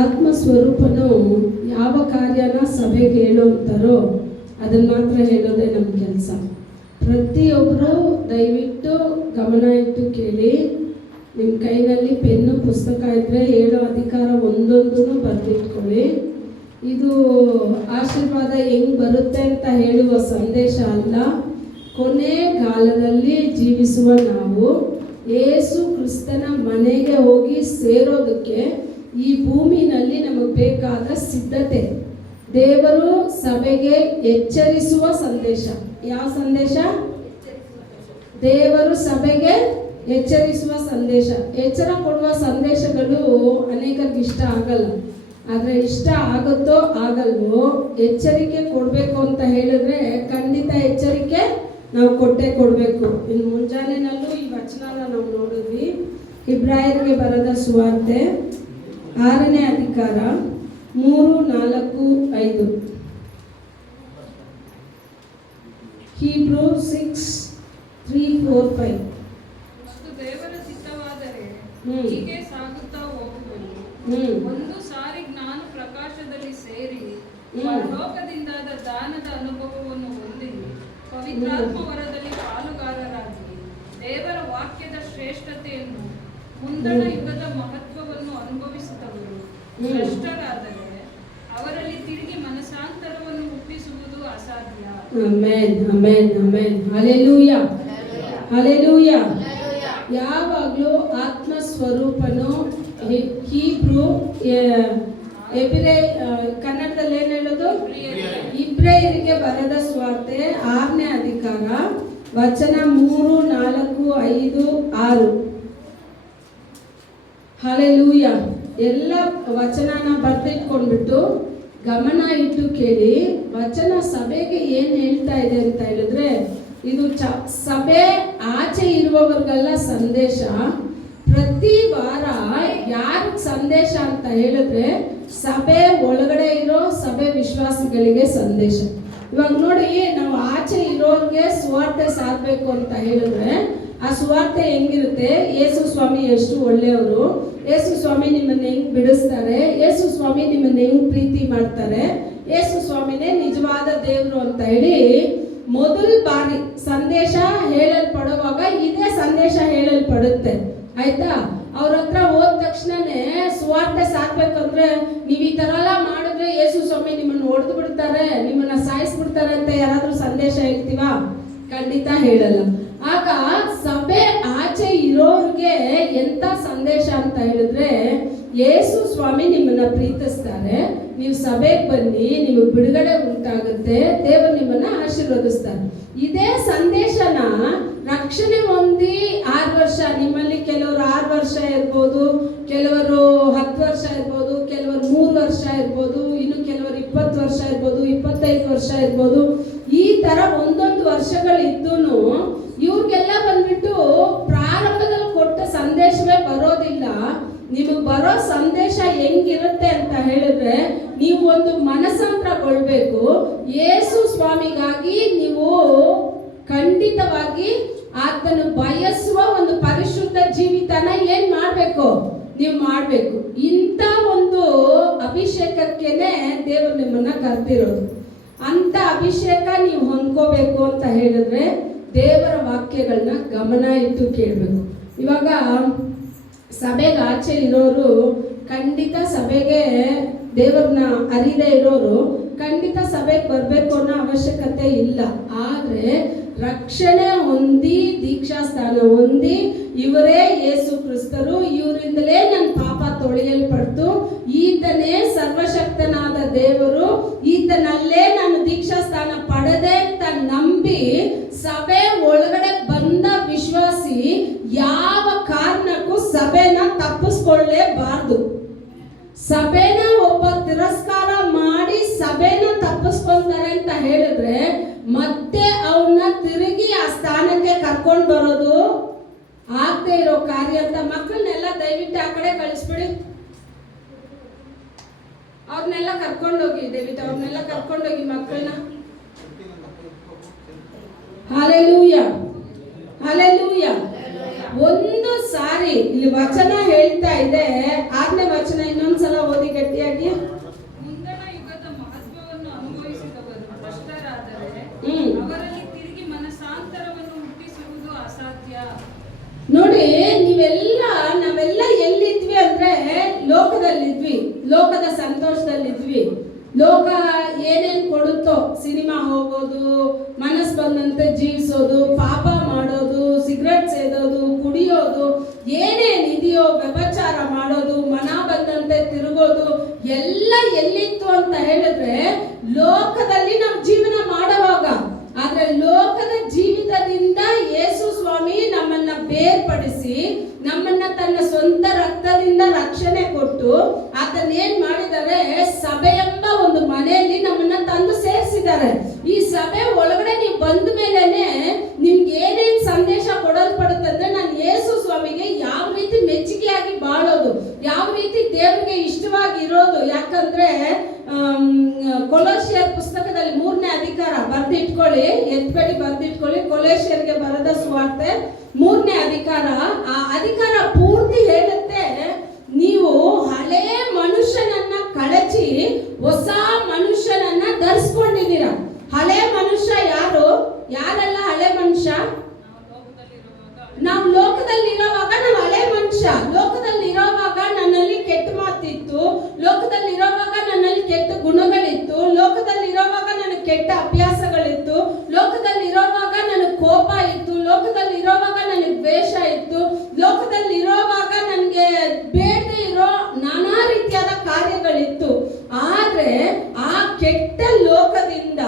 ಆತ್ಮಸ್ವರೂಪನು ಯಾವ ಕಾರ್ಯನ ಸಭೆಗೆ ಹೇಳುವಂತಾರೋ ಅದನ್ನು ಮಾತ್ರ ಹೇಳೋದೇ ನಮ್ಮ ಕೆಲಸ. ಪ್ರತಿಯೊಬ್ಬರು ದಯವಿಟ್ಟು ಗಮನ ಇಟ್ಟು ಕೇಳಿ. ನಿಮ್ಮ ಕೈನಲ್ಲಿ ಪೆನ್ನು ಪುಸ್ತಕ ಇದ್ದರೆ ಹೇಳೋ ಅಧಿಕಾರ ಒಂದೊಂದನ್ನು ಬರೆದಿಟ್ಕೊಳ್ಳಿ. ಇದು ಆಶೀರ್ವಾದ ಹೆಂಗೆ ಬರುತ್ತೆ ಅಂತ ಹೇಳುವ ಸಂದೇಶ ಅಲ್ಲ. ಕೊನೆ ಕಾಲದಲ್ಲಿ ಜೀವಿಸುವ ನಾವು ಯೇಸು ಕ್ರಿಸ್ತನ ಮನೆಗೆ ಹೋಗಿ ಸೇರೋದಕ್ಕೆ ಈ ಭೂಮಿನಲ್ಲಿ ನಮಗೆ ಬೇಕಾದ ಸಿದ್ಧತೆ. ದೇವರು ಸಭೆಗೆ ಎಚ್ಚರಿಸುವ ಸಂದೇಶ. ಯಾವ ಸಂದೇಶ? ದೇವರು ಸಭೆಗೆ ಎಚ್ಚರಿಸುವ ಸಂದೇಶ. ಎಚ್ಚರ ಕೊಡುವ ಸಂದೇಶಗಳು ಅನೇಕರಿಗೆ ಇಷ್ಟ ಆಗಲ್ಲ. ಆದರೆ ಇಷ್ಟ ಆಗುತ್ತೋ ಆಗಲ್ವೋ, ಎಚ್ಚರಿಕೆ ಕೊಡಬೇಕು ಅಂತ ಹೇಳಿದ್ರೆ ಖಂಡಿತ ಎಚ್ಚರಿಕೆ ನಾವು ಕೊಟ್ಟೇ ಕೊಡಬೇಕು. ಇನ್ನು ಮುಂಜಾನೆನಲ್ಲೂ ಈ ವಚನನ ನಾವು ನೋಡಿದ್ವಿ. ಇಬ್ರಾಯರಿಗೆ ಬರೆದ ಸುವಾರ್ತೆ 6ನೇ ಅಧಿಕಾರ 3, 4, 5. Hebrews 6, 3, 4, 5. ಮತ್ತು ದೇವರ ಚಿತ್ತವಾದರೆ ಹೀಗೆ ಸಾಗುತ್ತಾ ಹೋಗುವುದು. ಒಂದು ಸಾರಿ ಜ್ಞಾನ ಪ್ರಕಾಶದಲ್ಲಿ ಸೇರಿ ಪರಲೋಕದಿಂದಾದ ದಾನದ ಅನುಭವವನ್ನು ಹೊಂದಿ ಪವಿತ್ರಾತ್ಮ ವರದಲ್ಲಿ ಪಾಲುಗಾರರಾಗಿ ದೇವರ ವಾಕ್ಯದ ಶ್ರೇಷ್ಠತೆಯನ್ನು ಮುಂದಣ ಯುಗದ ಮಹತ್ವವನ್ನು ಅನುಭವಿಸಿದವರು ಭ್ರಷ್ಟರಾದರೆ ಅವರಲ್ಲಿ ತಿರುಗಿ ಮನಸಾಂತರವನ್ನು ಹುಟ್ಟಿಸುವುದು ಅಸಾಧ್ಯ. Amen, amen, amen. Hallelujah, hallelujah. ಯಾವಾಗಲೂ ಆತ್ಮ ಸ್ವರೂಪನು ಹೀಬ್ರೂ ಕನ್ನಡದಲ್ಲಿ ಏನು ಹೇಳೋದು? ಇಬ್ರಾಯರಿಗೆ ಬರೆದ ಸುವಾರ್ತೆ 6ನೇ ಅಧಿಕಾರ ವಚನ 3, 4, 5, 6. ಹಲ್ಲೆಲೂಯಾ. ಎಲ್ಲ ವಚನನ ಬರೆದಿಟ್ಕೊಂಡ್ಬಿಟ್ಟು ಗಮನ ಇಟ್ಟು ಕೇಳಿ. ವಚನ ಸಭೆಗೆ ಏನು ಹೇಳ್ತಾ ಇದೆ ಅಂತ ಹೇಳಿದ್ರೆ, ಇದು ಸಭೆ ಆಚೆ ಇರುವವರಿಗೆಲ್ಲ ಸಂದೇಶ. ಪ್ರತಿ ವಾರ ಯಾರಿಗೆ ಸಂದೇಶ ಅಂತ ಹೇಳಿದ್ರೆ ಸಭೆ ಒಳಗಡೆ ಇರೋ ಸಭೆ ವಿಶ್ವಾಸಿಗಳಿಗೆ ಸಂದೇಶ. ಇವಾಗ ನೋಡಿ, ನಾವು ಆಚೆ ಇರೋರಿಗೆ ಸುವಾರ್ತೆ ಸಾರಬೇಕು ಅಂತ ಹೇಳಿದ್ರೆ ಆ ಸುವಾರ್ತೆ ಹೆಂಗಿರುತ್ತೆ? ಯೇಸು ಸ್ವಾಮಿ ಎಷ್ಟು ಒಳ್ಳೆಯವರು, ಯೇಸು ಸ್ವಾಮಿ ನಿಮ್ಮನ್ನ ಹೆಂಗ್ ಬಿಡಿಸ್ತಾರೆ, ಯೇಸು ಸ್ವಾಮಿ ನಿಮ್ಮನ್ನ ಹೆಂಗ್ ಪ್ರೀತಿ ಮಾಡ್ತಾರೆ, ಯೇಸು ಸ್ವಾಮಿನೇ ನಿಜವಾದ ದೇವರು ಅಂತ ಹೇಳಿ ಮೊದಲ ಬಾರಿ ಸಂದೇಶ ಹೇಳಲ್ಪಡುವಾಗ ಇದೇ ಸಂದೇಶ ಹೇಳಲ್ಪಡುತ್ತೆ. ಆಯ್ತಾ? ಅವ್ರ ಹತ್ರ ಹೋದ ತಕ್ಷಣನೇ ಸುವಾರ್ತೆ ಸಾಕ್ಬೇಕಂದ್ರೆ ನೀವು ಈ ತರ ಎಲ್ಲ ಮಾಡಿದ್ರೆ ಯೇಸು ಸ್ವಾಮಿ ನಿಮ್ಮನ್ನ ಹೊಡೆದು ಬಿಡ್ತಾರೆ, ನಿಮ್ಮನ್ನ ಸಾಯಿಸ್ಬಿಡ್ತಾರೆ ಅಂತ ಯಾರಾದ್ರೂ ಸಂದೇಶ ಹೇಳ್ತೀವಾ? ಖಂಡಿತ ಹೇಳಲ್ಲ. ಆಗ ಸಭೆ ಆಚೆ ಇರೋರಿಗೆ ಎಂತ ಸಂದೇಶ ಅಂತ ಹೇಳಿದ್ರೆ, ಯೇಸು ಸ್ವಾಮಿ ನಿಮ್ಮನ್ನ ಪ್ರೀತಿಸ್ತಾರೆ, ನೀವು ಸಭೆಗೆ ಬನ್ನಿ, ನಿಮಗೆ ಬಿಡುಗಡೆ ಉಂಟಾಗುತ್ತೆ, ದೇವರು ನಿಮ್ಮನ್ನ ಆಶೀರ್ವದಿಸ್ತಾರೆ. ಇದೇ ಸಂದೇಶನ ರಕ್ಷಣೆ ಹೊಂದಿ 6 ವರ್ಷ, ನಿಮ್ಮಲ್ಲಿ ಕೆಲವರು 6 ವರ್ಷ ಇರ್ಬೋದು, ಕೆಲವರು 10 ವರ್ಷ ಇರ್ಬೋದು, ಕೆಲವರು 3 ವರ್ಷ ಇರ್ಬೋದು, ಇನ್ನು ಕೆಲವರು 20 ವರ್ಷ ಇರ್ಬೋದು, 25 ವರ್ಷ ಇರ್ಬೋದು. ಈ ತರ ಒಂದೊಂದು ವರ್ಷಗಳಿದ್ದೂ ಇವ್ರಿಗೆಲ್ಲ ಬಂದ್ಬಿಟ್ಟು ಪ್ರಾರಂಭದಲ್ಲಿ ಕೊಟ್ಟ ಸಂದೇಶವೇ ಬರೋದಿಲ್ಲ. ನಿಮಗೆ ಬರೋ ಸಂದೇಶ ಹೆಂಗಿರುತ್ತೆ ಅಂತ ಹೇಳಿದ್ರೆ, ನೀವು ಒಂದು ಮನಸ್ಸಾಂತರಗೊಳ್ಬೇಕು. ಯೇಸು ಸ್ವಾಮಿಗಾಗಿ ನೀವು ಖಂಡಿತವಾಗಿ ಆತನು ಬಯಸುವ ಒಂದು ಪರಿಶುದ್ಧ ಜೀವಿತನ ಏನ್ ಮಾಡ್ಬೇಕು? ನೀವು ಮಾಡ್ಬೇಕು. ಇಂಥ ಒಂದು ಅಭಿಷೇಕಕ್ಕೇನೆ ದೇವರು ನಿಮ್ಮನ್ನ ಕರೆದಿರೋದು. ಅಂತ ಅಭಿಷೇಕ ನೀವು ಹೊಂದ್ಕೋಬೇಕು ಅಂತ ಹೇಳಿದ್ರೆ ದೇವರ ವಾಕ್ಯಗಳನ್ನ ಗಮನ ಇಟ್ಟು ಕೇಳಬೇಕು. ಇವಾಗ ಸಭೆಗೆ ಆಚೆ ಇರೋರು ಖಂಡಿತ ಸಭೆಗೆ ದೇವ್ರನ್ನ ಅರಿದೇ ಇರೋರು ಖಂಡಿತ ಸಭೆಗೆ ಬರಬೇಕು ಅನ್ನೋ ಅವಶ್ಯಕತೆ ಇಲ್ಲ. ಆದರೆ ರಕ್ಷಣೆ ಹೊಂದಿ ದೀಕ್ಷಾ ಸ್ಥಾನ ಹೊಂದಿ ಇವರೇ ಯೇಸು ಕ್ರಿಸ್ತರು, ಇವರಿಂದಲೇ ನನ್ನ ಪಾಪ ತೊಳೆಯಲ್ಪಡ್ತು, ಈತನೇ ಸರ್ವಶಕ್ತನಾದ ದೇವರು, ಈತನಲ್ಲೇ ನಾನು ದೀಕ್ಷಾ ಸ್ಥಾನ ಪಡೆದೆ ಅಂತ ನಂಬಿ ಸಭೆ ಒಳಗಡೆ ಬಂದ ವಿಶ್ವಾಸಿ ಯಾವ ಕಾರಣಕ್ಕೂ ಸಭೆನ ತಪ್ಪಿಸ್ಕೊಳ್ಳೇಬಾರ್ದು. ಸಭೆನ ಒಬ್ಬ ತಿರಸ್ಕಾರ ಮಾಡಿ ಸಭೆನ ತಪ್ಪಿಸ್ಕೊಳ್ತಾರೆ ಅಂತ ಹೇಳಿದ್ರೆ ಮತ್ತೆ ಅವನ್ನ ತಿರುಗಿ ಆ ಸ್ಥಾನಕ್ಕೆ ಕರ್ಕೊಂಡು ಬರೋದು ಆಗದೆ ಇರೋ ಕಾರ್ಯ ಅಂತ. ಮಕ್ಕಳನ್ನೆಲ್ಲ ದಯವಿಟ್ಟು ಆ ಕಡೆ ಕಳಿಸ್ಬಿಡಿ. ಅವ್ರನ್ನೆಲ್ಲ ಕರ್ಕೊಂಡೋಗಿ, ದಯವಿಟ್ಟು ಅವ್ರನ್ನೆಲ್ಲ ಕರ್ಕೊಂಡೋಗಿ ಮಕ್ಕಳನ್ನ. Hallelujah, hallelujah. ಒಂದು ಸಾರಿ ಇಲ್ಲಿ ವಚನ ಹೇಳ್ತಾ ಇದೆ. 6ನೇ ವಚನ ಇನ್ನೊಂದ್ಸಲ ಓದಿ ಗಟ್ಟಿಯಾಗಿ. ಮುಂದಣ ಯುಗದ ಮಹತ್ವವನ್ನು ಅನುಭವಿಸಿದವರು ಭ್ರಷ್ಟರಾದರೆ ಅವರಲ್ಲಿ ತಿರುಗಿ ಮನಸಾಂತರವನ್ನು ಹುಟ್ಟಿಸುವುದು ಅಸಾಧ್ಯ. ನೋಡಿ, ನಾವೆಲ್ಲ ಎಲ್ಲಿದ್ವಿ ಅಂದ್ರೆ ಲೋಕದಲ್ಲಿದ್ವಿ, ಲೋಕದ ಸಂತೋಷದಲ್ಲಿದ್ವಿ. ಲೋಕ ಏನೇನ್ ಕೊಡುತ್ತೋ, ಸಿನಿಮಾ ಹೋಗೋದು, ಮನಸ್ಸು ಬಂದಂತೆ ಜೀವಿಸೋದು, ಪಾಪ ಮಾಡೋದು, ಸಿಗರೆಟ್ ಸೇದೋದು, ಕುಡಿಯೋದು, ಏನೇನಿದೆಯೋ ವ್ಯಭಚಾರ ಮಾಡೋದು, ಮನ ಬಂದಂತೆ ತಿರುಗೋದು, ಎಲ್ಲ ಎಲ್ಲಿತ್ತು ಅಂತ ಹೇಳಿದ್ರೆ ಲೋಕದಲ್ಲಿ ನಾವು ಜೀವನ ಮಾಡುವಾಗ. ಆದ್ರೆ ಲೋಕದ ಜೀವಿತದಿಂದ ಯೇಸು ಸ್ವಾಮಿ ನಮ್ಮನ್ನ ಬೇರ್ಪಡಿಸಿ ನಮ್ಮನ್ನ ತನ್ನ ಸ್ವಂತ ರಕ್ತದಿಂದ ರಕ್ಷಣೆ ಕೊಟ್ಟು ಆತನ ಏನ್ ಮಾಡಿದ್ದಾರೆ, ಸಭೆ ಎಂಬ ಒಂದು ಮನೆಯಲ್ಲಿ ನಮ್ಮನ್ನ ತಂದು ಸೇರಿಸಿದ್ದಾರೆ. ಈ ಸಭೆ ಒಳಗಡೆ ನೀವು ಬಂದ ಮೇಲೆನೆ ನಿಮ್ಗೆ ಏನೇನ್ ಸಂದೇಶ ಕೊಡಲ್ಪಡುತ್ತೆ ಅಂದ್ರೆ, ನಾನು ಯೇಸು ಸ್ವಾಮಿಗೆ ಯಾವ ರೀತಿ ಮೆಚ್ಚುಗೆಯಾಗಿ ಬಾಳೋದು, ಯಾವ ರೀತಿ ದೇವರಿಗೆ ಇಷ್ಟವಾಗಿ ಇರೋದು. ಯಾಕಂದ್ರೆ ಕೊಲೋಸಿಯರ್ ಪುಸ್ತಕದಲ್ಲಿ 3ನೇ ಅಧಿಕಾರ ಬರ್ದಿಟ್ಕೊಳ್ಳಿ, ಎತ್ಬೇಡಿ, ಬರ್ದಿಟ್ಕೊಳ್ಳಿ. ಕೊಲೋಸಿಯರ್ಗೆ ಬರೆದ ಸುವಾರ್ತೆ 3ನೇ ಅಧಿಕಾರ. ಆ ಅಧಿಕಾರ ಪೂರ್ತಿ ಹೇಳುತ್ತೆ, ನೀವು ಹಳೆ ಮನುಷ್ಯನನ್ನ ಕಳಚಿ ಹೊಸ ಮನುಷ್ಯನನ್ನ ಧರಿಸ್ಕೊಂಡಿದ್ದೀರಾ. ಹಳೆ ಮನುಷ್ಯ ಯಾರೆಲ್ಲ ಹಳೆ ಮನುಷ್ಯ? ನಾವು ಲೋಕದಲ್ಲಿರುವಾಗ ನಾವು ಹಳೆ ಮನುಷ್ಯ. ಲೋಕದಲ್ಲಿರುವಾಗ ನನ್ನಲ್ಲಿ ಕೆಟ್ಟ ಮಾತಿತ್ತು, ಲೋಕದಲ್ಲಿರುವಾಗ ನನ್ನಲ್ಲಿ ಕೆಟ್ಟ ಗುಣಗಳಿತ್ತು, ಲೋಕದಲ್ಲಿರುವಾಗ ನನಗೆ ಕೆಟ್ಟ ಅಭ್ಯಾಸಗಳಿತ್ತು, ಲೋಕದಲ್ಲಿರುವಾಗ ನನಗೆ ಕೋಪ ಇತ್ತು, ಲೋಕದಲ್ಲಿರುವಾಗ ನನಗೆ ದ್ವೇಷ ಇತ್ತು, ಲೋಕದಲ್ಲಿರುವಾಗ ನನಗೆ ಬೇಡದೇ ಇರೋ ನಾನಾ ರೀತಿಯಾದ ಕಾರ್ಯಗಳಿತ್ತು. ಆದ್ರೆ ಆ ಕೆಟ್ಟ ಲೋಕದಿಂದ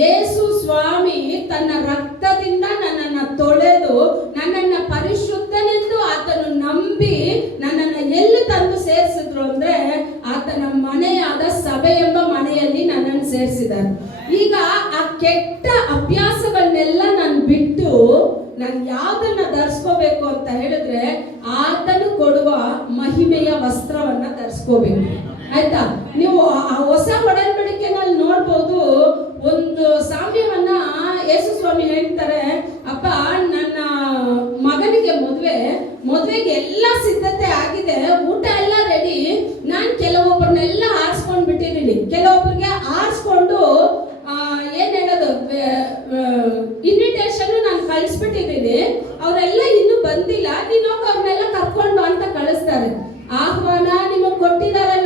ಯೇಸು ಸ್ವಾಮಿ ತನ್ನ ರಕ್ತದಿಂದ ನನ್ನನ್ನು ತೊಳೆದು ನನ್ನನ್ನ ಪರಿಶುದ್ಧನೆಂದು ಆತನು ನಂಬಿ ನನ್ನನ್ನು ಎಲ್ಲಿ ತಂದು ಸೇರಿಸಿದ್ರು ಅಂದ್ರೆ ಆತನ ಮನೆಯಾದ ಸಭೆ ಎಂಬ ಮನೆಯಲ್ಲಿ ನನ್ನನ್ನು ಸೇರಿಸಿದ್ದಾರೆ. ಈಗ ಆ ಕೆಟ್ಟ ಅಭ್ಯಾಸಗಳನ್ನೆಲ್ಲ ನಾನು ಬಿಟ್ಟು ನಾನು ಯಾವ್ದನ್ನ ಧರಿಸ್ಕೋಬೇಕು ಅಂತ ಹೇಳಿದ್ರೆ, ಆತನು ಕೊಡುವ ಮಹಿಮೆಯ ವಸ್ತ್ರವನ್ನ ಧರಿಸ್ಕೋಬೇಕು. ಆಯ್ತಾ? ನೀವು ಆ ಹೊಸ ಒಡಂಬಡಿಕೆನಲ್ಲಿ ನೋಡ್ಬೋದು, ಒಂದು ಸಾಮ್ಯವನ್ನ ಯೇಸು ಸ್ವಾಮಿ ಹೇಳ್ತಾರೆ, ಅಪ್ಪ ನನ್ನ ಮಗನಿಗೆ ಮದುವೆಗೆ ಎಲ್ಲ ಸಿದ್ಧತೆ ಆಗಿದೆ, ಊಟ ಎಲ್ಲ ರೆಡಿ, ನಾನು ಕೆಲವೊಬ್ಬರನ್ನೆಲ್ಲ ಆರಿಸ್ಕೊಂಡು ಬಿಟ್ಟಿದ್ದೀನಿ, ಕೆಲವೊಬ್ಬರಿಗೆ ಆರಿಸ್ಕೊಂಡು ಏನ್ ಹೇಳೋದು ಇನ್ವಿಟೇಷನ್ ನಾನು ಕಳಿಸ್ಬಿಟ್ಟಿದ್ದೀನಿ, ಅವರೆಲ್ಲ ಇನ್ನೂ ಬಂದಿಲ್ಲ, ನೀನು ಅವ್ರನ್ನೆಲ್ಲ ಕರ್ಕೊಂಡು ಅಂತ ಕಳಿಸ್ತಾರೆ. ಆಹ್ವಾನ ನಿಮಗೆ ಕೊಟ್ಟಿದ್ದಾರೆ,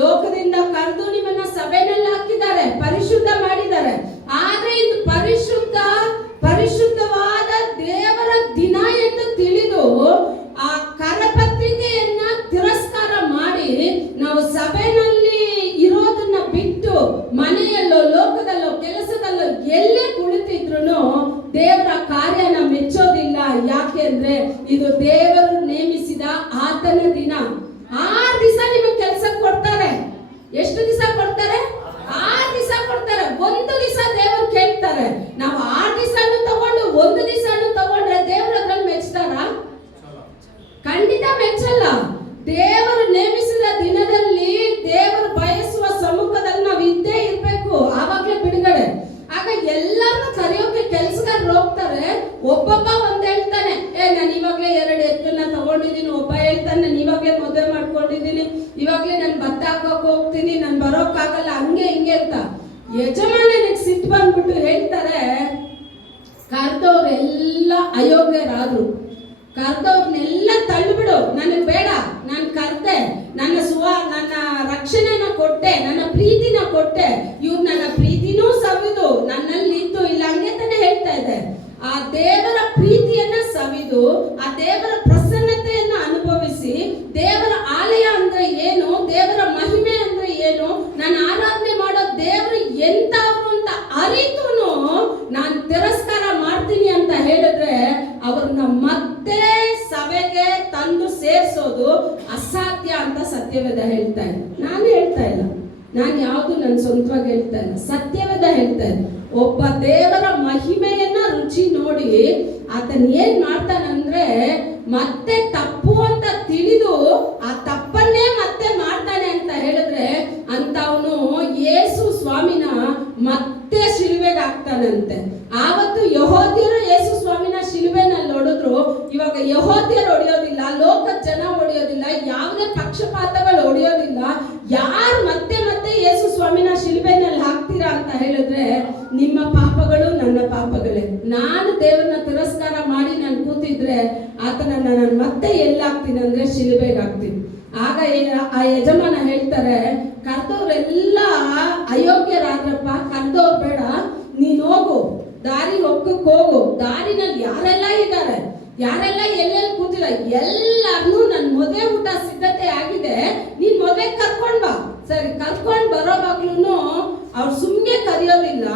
ಲೋಕದಿಂದ ಕರೆದು ನಿಮ್ಮನ್ನ ಸಭೆನಲ್ಲಿ ಹಾಕಿದ್ದಾರೆ, ಪರಿಶುದ್ಧ ಮಾಡಿದ್ದಾರೆ. ಆದ್ರೆ ಇದು ಪರಿಶುದ್ಧವಾದ ದೇವರ ದಿನ ಎಂದು ತಿಳಿದು ಆ ಕರಪತ್ರಿಕೆಯನ್ನ ತಿರಸ್ಕಾರ ಮಾಡಿ ನಾವು ಸಭೆಯಲ್ಲಿ ಇರೋದನ್ನ ಬಿಟ್ಟು ಮನೆಯಲ್ಲೋ ಲೋಕದಲ್ಲೋ ಕೆಲಸದಲ್ಲೋ ಎಲ್ಲೇ ಕುಳಿತಿದ್ರು ದೇವರ ಕಾರ್ಯನ ಮೆಚ್ಚೋದಿಲ್ಲ. ಯಾಕೆಂದ್ರೆ ಇದು ದೇವರು ನೇಮಿಸಿದ ಆತನ ದಿನ. 6 ದಿವಸ ನಿಮಗೆ ಕೆಲಸಕ್ಕೆ ಕೊಡ್ತಾರೆ. ಎಷ್ಟು ದಿವಸ ಕೊಡ್ತಾರೆ? 6 ದಿವಸ ಕೊಡ್ತಾರೆ. ಒಂದು ದಿವಸ ದೇವರು ಕೇಳ್ತಾರೆ. ನಾವು 6 ದಿವಸನು ತಗೊಂಡು 1 ದಿವಸನು ತಗೊಂಡ್ರೆ ದೇವರು ಅದ್ರಲ್ಲಿ ಮೆಚ್ತಾರ? ಖಂಡಿತ ಮೆಚ್ಚಲ್ಲ. ದೇವರು ನೇಮಿಸಿದ ದಿನದಲ್ಲಿ ದೇವರು ಬಯಸುವ ಸಮ್ಮುಖದಲ್ಲಿ ನಾವು ಇದ್ದೇ ಇರ್ಬೇಕು, ಆವಾಗಲೇ ಬಿಡುಗಡೆ. ಆಗ ಎಲ್ಲರನ್ನು ಕರೆಯೋಕೆ ಕೆಲಸಗಾರರು ಹೋಗ್ತಾರೆ. ಒಬ್ಬೊಬ್ಬ ಒಂದ್ ಹೇಳ್ತಾನೆ, ನಾನು ಇವಾಗ್ಲೇ 2 ಎತ್ತನ್ನ ತಗೊಂಡಿದ್ದೀನಿ. ಒಬ್ಬ ಹೇಳ್ತಾನೆ, ನಾನು ಇವಾಗ್ಲೇ ಮದುವೆ ಮಾಡ್ಕೊಂಡಿದ್ದೀನಿ, ಇವಾಗ್ಲೇ ನಾನು ಭತ್ತ ಹಾಕೋಕ್ ಹೋಗ್ತೀನಿ, ನಾನು ಬರೋಕ್ಕಾಗಲ್ಲ, ಹಂಗೆ ಹಿಂಗೆ ಅಂತ. ಯಜಮಾನನಿಗೆ ಸಿಟ್ಟು ಬಂದ್ಬಿಟ್ಟು ಹೇಳ್ತಾರೆ, ಕರ್ದವ್ರೆಲ್ಲ ಅಯೋಗ್ಯರಾದ್ರು, ಕರ್ದವ್ರನ್ನೆಲ್ಲ ತಳ್ಳಿಬಿಡು, ನನಗೆ ಬೇಡ, ನಾನು ಕರ್ದೆ, ನನ್ನ ರಕ್ಷಣೆನ ಕೊಟ್ಟೆ, ನನ್ನ ಪ್ರೀತಿನ ಕೊಟ್ಟೆ, ಇವ್ರು ನನ್ನ ಪ್ರೀತಿನೂ ಸವಿದು ನನ್ನಲ್ಲಿ ಇದ್ದು ಇಲ್ಲ, ಹಂಗೆ ತಾನೆ ಹೇಳ್ತಾ ಇದೆ. ಆ ದೇವರ ಪ್ರೀತಿಯನ್ನ ಸವಿದು ಆ ದೇವರ ಪ್ರಸನ್ನತೆಯನ್ನ ಅನುಭವಿಸಿ, ದೇವರ ಆಲಯ ಅಂದ್ರೆ ಏನು, ದೇವರ ಮಹಿಮೆ ಅಂದ್ರೆ ಏನು, ನಾನು ಆರಾಧನೆ ಮಾಡೋ ದೇವರು ಎಂತವ್ರು ಅಂತ ಅರಿತುನು ನಾನು ತಿರಸ್ಕಾರ ಮಾಡ್ತೀನಿ ಅಂತ ಹೇಳಿದ್ರೆ ಅವ್ರನ್ನ ಮತ್ತೆ ಸಭೆಗೆ ತಂದು ಸೇರಿಸೋದು ಅಸಾಧ್ಯ ಅಂತ ಸತ್ಯವೇದ ಹೇಳ್ತಾ ಇದೆ. ನಾನು ಹೇಳ್ತಾ ಇಲ್ಲ, ನಾನು ಯಾವುದು ನನ್ನ ಸ್ವಂತವಾಗಿ ಹೇಳ್ತಾ ಇಲ್ಲ, ಸತ್ಯವೇದ ಹೇಳ್ತಾ ಇದೆ. ಒಬ್ಬ ದೇವರ ಮಹಿಮೆಯನ್ನ ರುಚಿ ನೋಡಿ ಆತನ ಏನ್ ಮಾಡ್ತಾನಂದ್ರೆ ಮತ್ತೆ ತಪ್ಪು ಅಂತ ತಿಳಿದು ಆ ತಪ್ಪನ್ನೇ ಮತ್ತೆ ಮಾಡ್ತಾನೆ ಅಂತ ಹೇಳಿದ್ರೆ ಅಂತವನು ಯೇಸು ಸ್ವಾಮಿನ ಮತ್ತೆ ಶಿಲುಬೆಗೆ ಹಾಕ್ತಾನಂತೆ. ಆವತ್ತು ಯಹೂದ್ಯರು ಯೇಸು ಸ್ವಾಮಿನ ಶಿಲುಬೆನಲ್ಲಿ ಹೊಡೆದ್ರು, ಇವಾಗ ಯಹೂದ್ಯರು ಹೊಡೆಯೋದಿಲ್ಲ, ಲೋಕದ ಜನ ಹೊಡೆಯೋದಿಲ್ಲ, ಯಾವುದೇ ಪಕ್ಷಪಾತಗಳು ಹೊಡೆಯೋದಿಲ್ಲ. ಯಾರು ಮತ್ತೆ ಮತ್ತೆ ಯೇಸು ಸ್ವಾಮಿನ ಶಿಲುಬೆನಲ್ಲಿ ಹಾಕ್ತೀರಾ ಅಂತ ಹೇಳಿದ್ರೆ ನಿಮ್ಮ ಪಾಪಗಳು ನನ್ನ ಪಾಪಗಳೇ. ನಾನು ದೇವರನ್ನ ತಿರಸ್ಕಾರ ಮಾಡಿ ನಾನು ಕೂತಿದ್ರೆ ಆತನನ್ನ ನಾನು ಮತ್ತೆ ಎಲ್ಲಾಗ್ತೀನಿ ಅಂದ್ರೆ ಶಿಲುಬೆಗೆ ಹಾಕ್ತೀನಿ. ಆಗ ಆ ಯಜಮಾನ ಹೇಳ್ತಾರೆ, ಕರ್ದವ್ರೆಲ್ಲ ಅಯೋಗ್ಯರಾದ್ರಪ್ಪ, ಕರ್ದವ್ರು ಬೇಡ, ನೀನ್ ಹೋಗು, ದಾರಿ ಒಕ್ಕಕ್ಕೆ ಹೋಗು, ದಾರಿನಲ್ಲಿ ಯಾರೆಲ್ಲ ಇದ್ದಾರೆ, ಯಾರೆಲ್ಲ ಎಲ್ಲೆಲ್ಲಿ ಕೂತಿಲ್ಲ, ಎಲ್ಲಾರನ್ನೂ ನನ್ನ ಮದುವೆ ಊಟ ಸಿದ್ಧತೆ ಆಗಿದೆ, ನೀನ್ ಮದುವೆ ಕರ್ಕೊಂಡ್ ಬಾ. ಸರಿ, ಕರ್ಕೊಂಡ್ ಬರೋವಾಗ್ಲೂ ಅವ್ರು ಸುಮ್ಮನೆ ಕರೆಯೋದಿಲ್ಲ.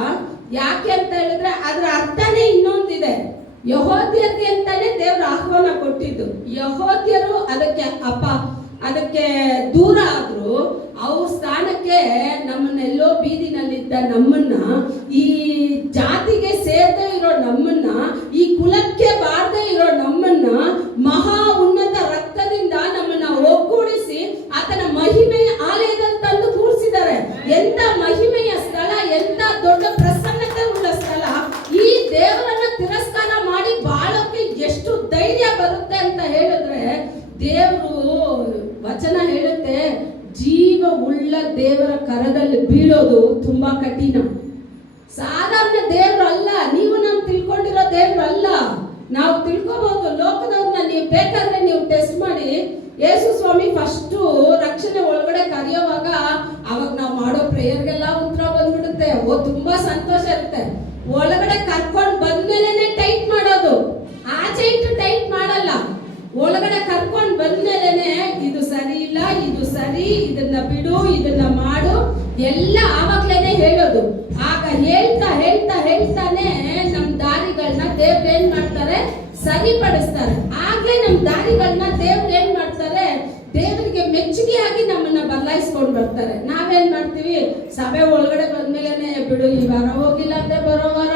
ಯಾಕೆ ಅಂತ ಹೇಳಿದ್ರೆ ಅದ್ರ ಅರ್ಥನೇ ಇನ್ನೊಂದಿದೆ. ಯಹೂದ್ಯರಿಗೆ ಅಂತಾನೆ ದೇವ್ರ ಆಹ್ವಾನ ಕೊಟ್ಟಿದ್ದು. ಯಹೂದ್ಯರು ಅದಕ್ಕೆ ದೂರ ಆದ್ರು, ಅವ್ರ ಸ್ಥಾನಕ್ಕೆ ನಮ್ಮನ್ನೆಲ್ಲೋ ಬೀದಿನಲ್ಲಿದ್ದ ನಮ್ಮನ್ನ, ಈ ಜಾತಿಗೆ ಸೇರದೆ ಇರೋ ನಮ್ಮನ್ನ, ಈ ಕುಲಕ್ಕೆ ಬಾರದೆ ಇರೋ ನಮ್ಮನ್ನ ಮಹಾ ಉನ್ನತ ರಕ್ತದಿಂದ ನಮ್ಮನ್ನ ಒಗ್ಗೂಡಿಸಿ ಆತನ ಮಹಿಮೆಯ ಆಲಯದಲ್ಲಿ ತಂದು ಕೂರಿಸಿದ್ದಾರೆ. ಎಂತ ಮಹಿಮೆಯ ಸ್ಥಳ, ಎಂತ ದೊಡ್ಡ ಪ್ರಸನ್ನತೆ ಉಳ್ಳ ಸ್ಥಳ. ಈ ದೇವರನ್ನ ತಿರಸ್ಕಾರ ಮಾಡಿ ಬಾಳೋಕೆ ಎಷ್ಟು ಧೈರ್ಯ ಬರುತ್ತೆ ಅಂತ ಹೇಳಿದ್ರೆ, ದೇವರು ವಚನ ಹೇಳುತ್ತೆ, ಜೀವ ಉಳ್ಳ ದೇವರ ಕರದಲ್ಲಿ ಬೀಳೋದು ತುಂಬಾ ಕಠಿಣ. ಸಾಧಾರಣ ದೇವರು ಅಲ್ಲ, ನೀವು ನಾವು ತಿಳ್ಕೊಂಡಿರೋ ದೇವರು ಅಲ್ಲ. ನಾವು ತಿಳ್ಕೋಬಹುದು ಲೋಕದವ್ರನ್ನ. ನೀವು ಬೇಕಾದ್ರೆ ನೀವು ಟೆಸ್ಟ್ ಮಾಡಿ, ಯೇಸು ಸ್ವಾಮಿ ಫಸ್ಟ್ ರಕ್ಷಣೆ ಒಳಗಡೆ ಕರೆಯುವಾಗ ಅವಾಗ ನಾವು ಮಾಡೋ ಪ್ರೇಯರ್ಗೆಲ್ಲ ಉತ್ತರ ಬಂದ್ಬಿಡುತ್ತೆ. ತುಂಬಾ ಸಂತೋಷ ಇರುತ್ತೆ. ಒಳಗಡೆ ಕರ್ಕೊಂಡು ಬಂದ್ಮೇಲೆ ಟೈಟ್ ಮಾಡೋದು, ಆಚೆ ಇಟ್ಟು ಟೈಟ್ ಮಾಡಲ್ಲ. ಒಳಗಡೆ ಕರ್ಕೊಂಡು ಬಂದ್ಮೇಲೆ ಇದು ಸರಿ ಇಲ್ಲ, ಇದು ಸರಿ, ಇದನ್ನ ಬಿಡು, ಇದನ್ನ ಮಾಡು, ಎಲ್ಲ ಆವಾಗ್ಲೇನೆ ಹೇಳೋದು. ಆಗ ಹೇಳ್ತಾ ಹೇಳ್ತಾ ಹೇಳ್ತಾನೆ ನಮ್ ದಾರಿಗಳನ್ನ ದೇವ್ರು ಏನ್ ಮಾಡ್ತಾರೆ, ಸರಿಪಡಿಸ್ತಾರೆ. ಆಗ್ಲೇ ನಮ್ ದಾರಿಗಳನ್ನ ದೇವ್ರು ಏನ್ ಮಾಡ್ತಾರೆ, ದೇವರಿಗೆ ಮೆಚ್ಚುಗೆಯಾಗಿ ನಮ್ಮನ್ನ ಬದಲಾಯಿಸ್ಕೊಂಡು ಬರ್ತಾರೆ. ನಾವೇನ್ ಮಾಡ್ತೀವಿ, ಸಭೆ ಒಳಗಡೆ ಬಂದ್ಮೇಲೆ ಬಿಡು, ಈ ವಾರ ಹೋಗಿಲ್ಲ ಅಂದ್ರೆ ಬರೋ ವಾರ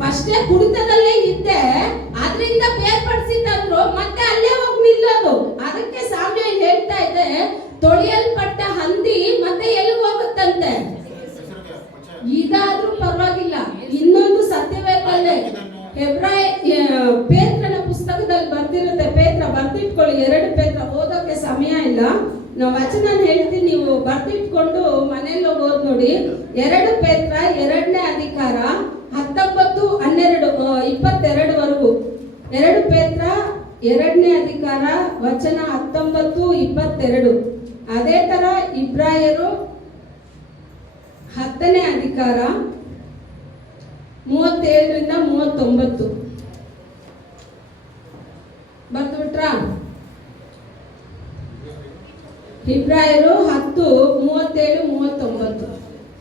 ಫಸ್ಟೇ ಕುಡಿತದಲ್ಲೇ ಇದ್ದೆ, ಅದರಿಂದ ಬೇರ್ಪಡಿಸಿದ್ರು, ಮತ್ತೆ ಅಲ್ಲೇ ಹೋಗಿ ನಿಲ್ಲೋದು. ಅದಕ್ಕೆ ಸಾಮ್ಯದಲ್ಲಿ ಹೇಳ್ತಾ ಇದೆ, ತೊಳೆಯಲ್ಪಟ್ಟ ಹಂದಿ ಮತ್ತೆ ಎಲ್ಲಿಗೆ ಹೋಗುತ್ತಂತೆ. ಇದಾದ್ರೂ ಪರವಾಗಿಲ್ಲ. ಇನ್ನೊಂದು ಸತ್ಯವೇದಲ್ಲೇ ಪೇತ್ರನ ಪುಸ್ತಕದಲ್ಲಿ ಬರ್ದಿರುತ್ತೆ. ಪೇತ್ರ ಬರ್ದಿಟ್ಕೊಳ್ಳಿ, 2 ಪೇತ್ರ, ಓದೋಕೆ ಸಮಯ ಇಲ್ಲ, ನಾವು ವಚನ ಹೇಳ್ತೀನಿ, ನೀವು ಬರ್ದಿಟ್ಕೊಂಡು ಮನೆಯಲ್ಲಿ ಓದ್ ನೋಡಿ. 2 ಪೇತ್ರ 2ನೇ ಅಧಿಕಾರ 19, 12, 22 2 ಪೇತ್ರ 2ನೇ ಅಧಿಕಾರ ವಚನ 19, 22. ಅದೇ ತರ ಇಬ್ರಾಯರು 10ನೇ ಅಧಿಕಾರ 37ರಿಂದ 39 ಬರ್ದ್ಬಿಟ್ರ? ಇಬ್ರಾಯರು 10, 37, 39.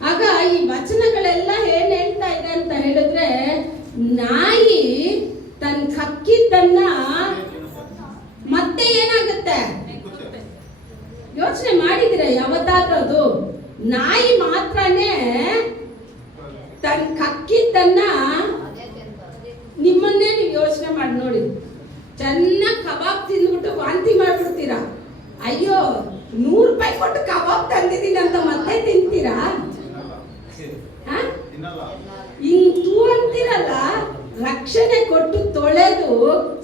ಆಗ ಈ ವಚನಗಳೆಲ್ಲ ಏನ್ ಹೇಳ್ತಾ ಇದೆ ಅಂತ ಹೇಳಿದ್ರೆ, ನಾಯಿ ತನ್ನ ಕಕ್ಕಿದ್ದನ್ನ ಮತ್ತೆ ಏನಾಗುತ್ತೆ ಯೋಚನೆ ಮಾಡಿದಿರ ಯಾವತ್ತಾದ್ರೂ? ನಾಯಿ ಮಾತ್ರನೇ ತನ್ನ ಕಕ್ಕಿದ್ದನ್ನ, ನಿಮ್ಮನ್ನೇ ನೀವು ಯೋಚನೆ ಮಾಡಿ ನೋಡಿ, ಚೆನ್ನಾಗಿ ಕಬಾಬ್ ತಿಂದ್ಬಿಟ್ಟು ವಾಂತಿ ಮಾಡ್ಬಿಡ್ತೀರಾ. ಅಯ್ಯೋ 100 ರೂಪಾಯಿ ಕೊಟ್ಟು ಕಬಾಬ್ ತಂದಿದ್ದೀನಿ ಅಂತ ಮತ್ತೆ ತಿಂತೀರಾ? ಹಿಂಗ್ ಅಂತೀರಲ್ಲ. ರಕ್ಷಣೆ ಕೊಟ್ಟು ತೊಳೆದು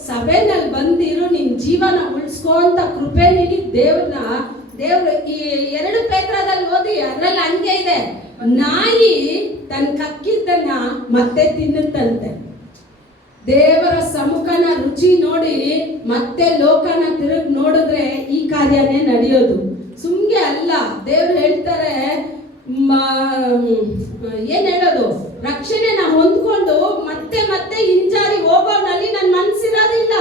ಸಭೆನಲ್ಲಿ ಬಂದಿರು, ನಿನ್ ಜೀವನ ಉಳಿಸ್ಕೊಂತ ಕೃಪೆ ನೀಡಿ ದೇವ್ರು ಈ 2 ಪೇತ್ರದಲ್ಲಿ ಓದಿ, ಅದ್ರಲ್ಲಿ ಹಂಗೆ ಇದೆ, ನಾಯಿ ತನ್ನ ಕಕ್ಕಿದ್ದನ್ನ ಮತ್ತೆ ತಿನ್ನುತ್ತಂತೆ. ದೇವರ ಸಮ್ಮುಖನ ರುಚಿ ನೋಡಿ ಮತ್ತೆ ಲೋಕನ ತಿರುಗಿ ನೋಡಿದ್ರೆ ಈ ಕಾರ್ಯನೇ ನಡೆಯೋದು. ಸುಮ್ಗೆ ಅಲ್ಲ. ದೇವ್ರು ಹೇಳ್ತಾರೆ, ಏನ್ ಹೇಳೋದು, ರಕ್ಷಣೆನ ಹೊಂದ್ಕೊಂಡು ಮತ್ತೆ ಮತ್ತೆ ಹಿಂಜಾರಿ ಹೋಗೋನಲ್ಲಿ ನನ್ನ ಮನ್ಸಿರೋದಿಲ್ಲ.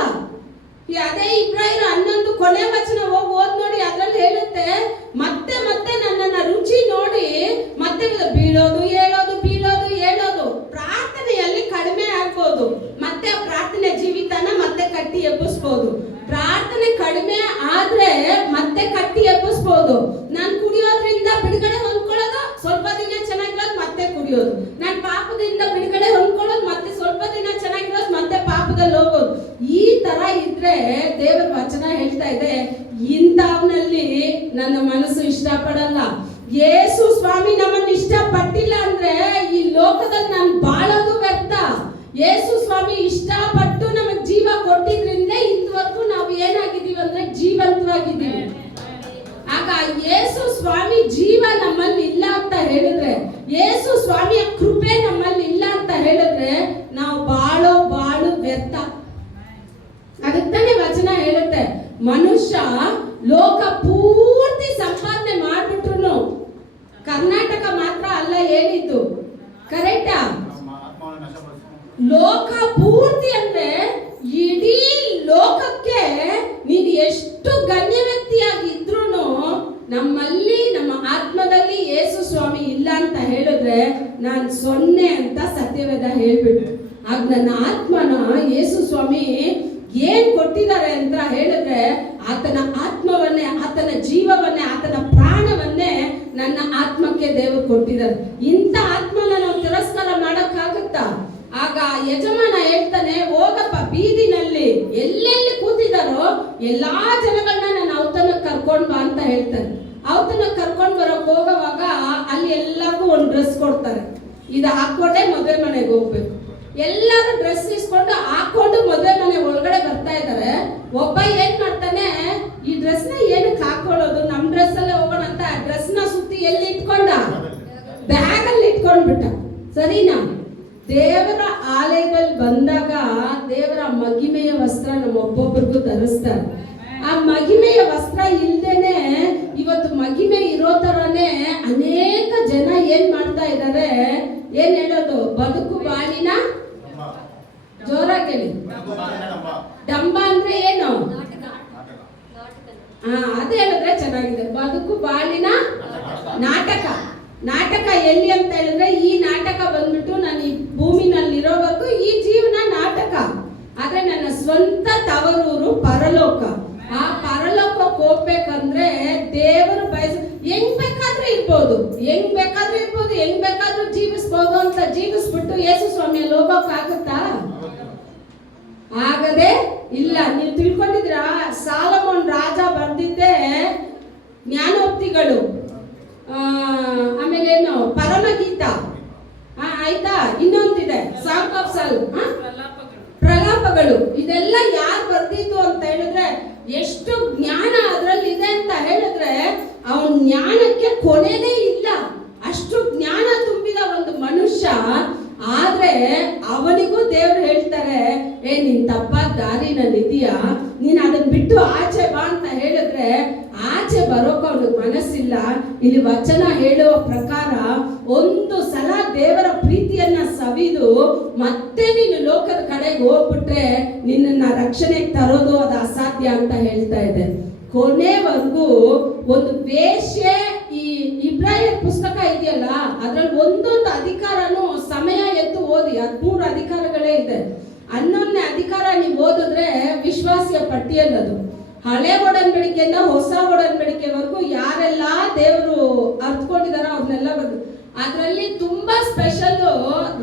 ಅದೇ ಇಬ್ರಾಯರು 11 ಕೊನೆ ವಚನ ಹೋಗಿ ಓದ್ ನೋಡಿ, ಅದ್ರಲ್ಲಿ ಹೇಳುತ್ತೆ, ಮತ್ತೆ ಮತ್ತೆ ನನ್ನನ್ನ ರುಚಿ ನೋಡಿ ಮತ್ತೆ ಬೀಳೋದು ಹೇಳೋದು, ಬೀಳೋದು ಹೇಳೋದು. ಪ್ರಾರ್ಥನೆಯಲ್ಲಿ ಕಡಿಮೆ ಆಗ್ಬೋದು, ಮತ್ತೆ ಆ ಪ್ರಾರ್ಥನೆ ಜೀವಿತನ ಮತ್ತೆ ಕಟ್ಟಿ ಎಬ್ಬಿಸ್ಬೋದು. ಪ್ರಾರ್ಥನೆ ಕಡಿಮೆ ಆದ್ರೆ ಮತ್ತೆ ಕಟ್ಟಿ ಎಬ್ಬಿಸ್ಬೋದು. ನಾನು ಕುಡಿಯೋದ್ರಿಂದ ಬಿಡುಗಡೆ ಹೊಂದ್ಕೊಳ್ಳೋದು, ಸ್ವಲ್ಪ ದಿನ ಚೆನ್ನಾಗಿರೋದು, ಮತ್ತೆ ಕುಡಿಯೋದು. ನಾನು ಪಾಪದಿಂದ ಬಿಡುಗಡೆ ಹೊಂದ್ಕೊಳ್ಳೋದು, ಮತ್ತೆ ಸ್ವಲ್ಪ ದಿನ ಚೆನ್ನಾಗಿರೋದು, ಮತ್ತೆ ಪಾಪದಲ್ಲಿ ಹೋಗೋದು. ಈ ತರ ಇದ್ರೆ ದೇವರ ವಚನ ಹೇಳ್ತಾ ಇದೆ, ಇಂಥವ್ನಲ್ಲಿ ನನ್ನ ಮನಸ್ಸು ಇಷ್ಟಪಡಲ್ಲ. ಯೇಸು ಸ್ವಾಮಿ ನಮ್ಮನ್ನು ಇಷ್ಟಪಟ್ಟಿಲ್ಲ ಅಂದ್ರೆ ಈ ಲೋಕದಲ್ಲಿ ನಾನು ಬಾಳೋದು ವ್ಯರ್ಥ. ಯೇಸು ಸ್ವಾಮಿ ಇಷ್ಟಪಟ್ಟು ನಮಗೆ ಜೀವ ಕೊಟ್ಟಿದ್ರಿಂದ ಇಂತವರೆಗೂ ಯೇಸು ಸ್ವಾಮಿಯ ಕೃಪೆ ನಮ್ಮಲ್ಲಿ ಇಲ್ಲ ಅಂತ ಹೇಳಿದ್ರೆ ನಾವು ಬಾಳು ವ್ಯರ್ಥ. ಅದಕ್ಕೆ ತಾನೇ ವಚನ ಹೇಳುತ್ತೆ, ಮನುಷ್ಯ ಲೋಕ ಪೂರ್ತಿ ಸಂಪಾದನೆ ಮಾಡ್ಬಿಟ್ರು ಕರ್ನಾಟಕ ಮಾತ್ರ ಅಲ್ಲ ಹೇಳಿದ್ದು, ಕರೆಕ್ಟಾ? ಲೋಕ ಪೂರ್ತಿ ಅಂದ್ರೆ ಇಡೀ ಲೋಕಕ್ಕೆ ನೀನು ಎಷ್ಟು ಗಣ್ಯ ವ್ಯಕ್ತಿಯಾಗಿದ್ರು ನಮ್ಮಲ್ಲಿ ನಮ್ಮ ಆತ್ಮದಲ್ಲಿ ಯೇಸು ಸ್ವಾಮಿ ಇಲ್ಲ ಅಂತ ಹೇಳಿದ್ರೆ ನಾನು ಸೊನ್ನೆ ಅಂತ ಸತ್ಯವೇದ ಹೇಳ್ಬಿಟ್ಟು, ಆಗ ನನ್ನ ಆತ್ಮನ ಯೇಸು ಸ್ವಾಮಿ ಏನ್ ಕೊಟ್ಟಿದ್ದಾರೆ ಅಂತ ಹೇಳಿದ್ರೆ ಆತನ ಆತ್ಮವನ್ನೇ, ಆತನ ಜೀವವನ್ನೇ, ಆತನ ಪ್ರಾಣವನ್ನೇ ನನ್ನ ಆತ್ಮಕ್ಕೆ ದೇವರು ಕೊಟ್ಟಿದ್ದಾರೆ. ಇಂಥ ಆತ್ಮನ ನಾವು ತಿರಸ್ಕಾರ ಮಾಡಕ್ಕಾಗುತ್ತಾ? ಆಗ ಯಜಮಾನ ಹೇಳ್ತಾನೆ, ಹೋಗಪ್ಪ ಬೀದಿನಲ್ಲಿ ಎಲ್ಲೆಲ್ಲಿ ಕೂತಿದಾರೋ ಎಲ್ಲಾ ಜನಗಳನ್ನ ನಾನು ಔತಣಕ್ಕೆ ಕರ್ಕೊಂಡ್ ಬಾ ಅಂತ ಹೇಳ್ತಾರೆ. ಔತಣಕ್ಕೆ ಕರ್ಕೊಂಡ್ ಬರೋಕ್ ಹೋಗೋವಾಗ ಅಲ್ಲಿ ಎಲ್ಲರಿಗೂ ಒಂದು ಡ್ರೆಸ್ ಕೊಡ್ತಾರೆ. ಇದು ಹಾಕೊಂಡೇ ಮದುವೆ ಮನೆಗೆ ಹೋಗ್ಬೇಕು. ಎಲ್ಲರೂ ಡ್ರೆಸ್ ಇಸ್ಕೊಂಡು ಹಾಕೊಂಡು ಮದುವೆ ಮನೆ ಒಳಗಡೆ ಬರ್ತಾ ಇದ್ದಾರೆ. ಒಬ್ಬ ಏನ್ ಮಾಡ್ತಾನೆ, ಈ ಡ್ರೆಸ್ ನ ಏನಕ್ಕೆ ಹಾಕೊಳ್ಳೋದು, ನಮ್ ಡ್ರೆಸ್ ಅಲ್ಲೇ ಹೋಗೋಣ ಅಂತ ಡ್ರೆಸ್ ನ ಸುತ್ತಿ ಎಲ್ಲಿ ಇಟ್ಕೊಂಡ, ಬ್ಯಾಗ್ ಅಲ್ಲಿ ಇಟ್ಕೊಂಡ್ಬಿಟ್ಟ. ಸರಿನಾ? ದೇವರ ಆಲಯದಲ್ಲಿ ಬಂದಾಗ ದೇವರ ಮಹಿಮೆಯ ವಸ್ತ್ರ ನಮ್ಮ ಒಬ್ಬೊಬ್ಬರಿಗೂ ಧರಿಸ್ತಾರೆ. ಆ ಮಹಿಮೆಯ ವಸ್ತ್ರ ಇಲ್ದೇನೆ ಇವತ್ತು ಮಹಿಮೆ ಇರೋ ತರನೇ ಅನೇಕ ಜನ ಏನ್ ಮಾಡ್ತಾ ಇದ್ದಾರೆ, ಏನ್ ಹೇಳೋದು, ಬದುಕು ಬಾಳಿನ ಜೋರಾಗಿ ಡಂಬ ಅಂದ್ರೆ ಏನು? ಅದೇ ಹೇಳಿದ್ರೆ ಚೆನ್ನಾಗಿದೆ. ಬದುಕು ಬಾಳಿನ ನಾಟಕ. ನಾಟಕ ಎಲ್ಲಿ ಅಂತ ಹೇಳಿದ್ರೆ, ಈ ನಾಟಕ ಬಂದ್ಬಿಟ್ಟು ನಾನು ಈ ಭೂಮಿನಲ್ಲಿರೋವರೆಗೂ ಈ ಜೀವನ ನಾಟಕ. ಆದ್ರೆ ನನ್ನ ಸ್ವಂತ ತವರೂರು ಪರಲೋಕ. ಆ ಪರಲೋಕಕ್ಕೆ ಹೋಗ್ಬೇಕಂದ್ರೆ ದೇವರು ಹೆಂಗ್ ಬೇಕಾದ್ರೂ ಇರ್ಬೋದು, ಹೆಂಗ್ ಬೇಕಾದ್ರೂ ಜೀವಿಸ್ಬೋದು ಅಂತ ಜೀವಿಸ್ಬಿಟ್ಟು ಯೇಸು ಸ್ವಾಮಿಯಲ್ಲಿ ಹೋಗೋಕ್ಕಾಗುತ್ತಾ? ಆಗದೆ ಇಲ್ಲ. ನೀವು ತಿಳ್ಕೊಂಡಿದ್ರ, ಸಾಲಮೋನ್ ರಾಜ ಬರ್ದಿದ್ದೆ ಜ್ಞಾನೋಕ್ತಿಗಳು, ಆಮೇಲೆ ಏನು ಪರಮಗೀತ, ಆಯ್ತಾ, ಇನ್ನೊಂದಿದೆ ಸಾಂಗ್ ಆಫ್ ಸಾಲ್, ಪ್ರಲಾಪಗಳು. ಇದೆಲ್ಲ ಯಾರು ಬರ್ದಿದ್ದು ಅಂತ ಹೇಳಿದ್ರೆ ಎಷ್ಟು ಜ್ಞಾನ ಅದ್ರಲ್ಲಿ ಇದೆ ಅಂತ ಹೇಳಿದ್ರೆ ಅವನ ಜ್ಞಾನಕ್ಕೆ ಕೊನೆನೇ ಇಲ್ಲ. ಅಷ್ಟು ಜ್ಞಾನ ತುಂಬಿದ ಒಂದು ಮನುಷ್ಯ. ಆದ್ರೆ ಅವನಿಗೂ ದೇವ್ರು ಹೇಳ್ತಾರೆ, ನೀನ್ ತಪ್ಪಾದ ದಾರಿನಲ್ಲಿ ಇದೀಯಾ, ನೀನ್ ಅದನ್ನ ಬಿಟ್ಟು ಆಚೆ ಬಾ ಅಂತ ಹೇಳಿದ್ರೆ ಆಚೆ ಬರೋಕೆ ಅವನಿಗೆ ಮನಸ್ಸಿಲ್ಲ. ಇಲ್ಲಿ ವಚನ ಹೇಳುವ ಪ್ರಕಾರ ಒಂದು ಸಲ ದೇವರ ಪ್ರೀತಿಯನ್ನ ಸವಿದು ಮತ್ತೆ ನೀನು ಲೋಕದ ಕಡೆಗೆ ಹೋಗ್ಬಿಟ್ರೆ ನಿನ್ನನ್ನ ರಕ್ಷಣೆಗೆ ತರೋದು ಅದು ಅಸಾಧ್ಯ ಅಂತ ಹೇಳ್ತಾ ಇದೆ. ಕೊನೆವರೆಗೂ ಒಂದು ವೇಶ್ಯೆ, ಈ ಇಬ್ರಾಹಿಂ ಪುಸ್ತಕ ಇದೆಯಲ್ಲ ಅದ್ರಲ್ಲಿ ಒಂದೊಂದು ಅಧಿಕಾರನು ಸಮಯ ಎತ್ತು ಓದಿ, 13 ಅಧಿಕಾರಗಳೇ ಇದೆ. 11ನೇ ಅಧಿಕಾರ ನೀವು ಓದಿದ್ರೆ ವಿಶ್ವಾಸಿಯ ಪಟ್ಟಿಯಲ್ಲದು. ಹಳೆ ಒಡಂಬಡಿಕೆಯಿಂದ ಹೊಸ ಒಡಂಬಡಿಕೆವರೆಗೂ ಯಾರೆಲ್ಲ ದೇವರು ಅರ್ಥಕೊಂಡಿದಾರ ಅವ್ರನ್ನೆಲ್ಲ ಬಂದು ಅದರಲ್ಲಿ ತುಂಬಾ ಸ್ಪೆಷಲ್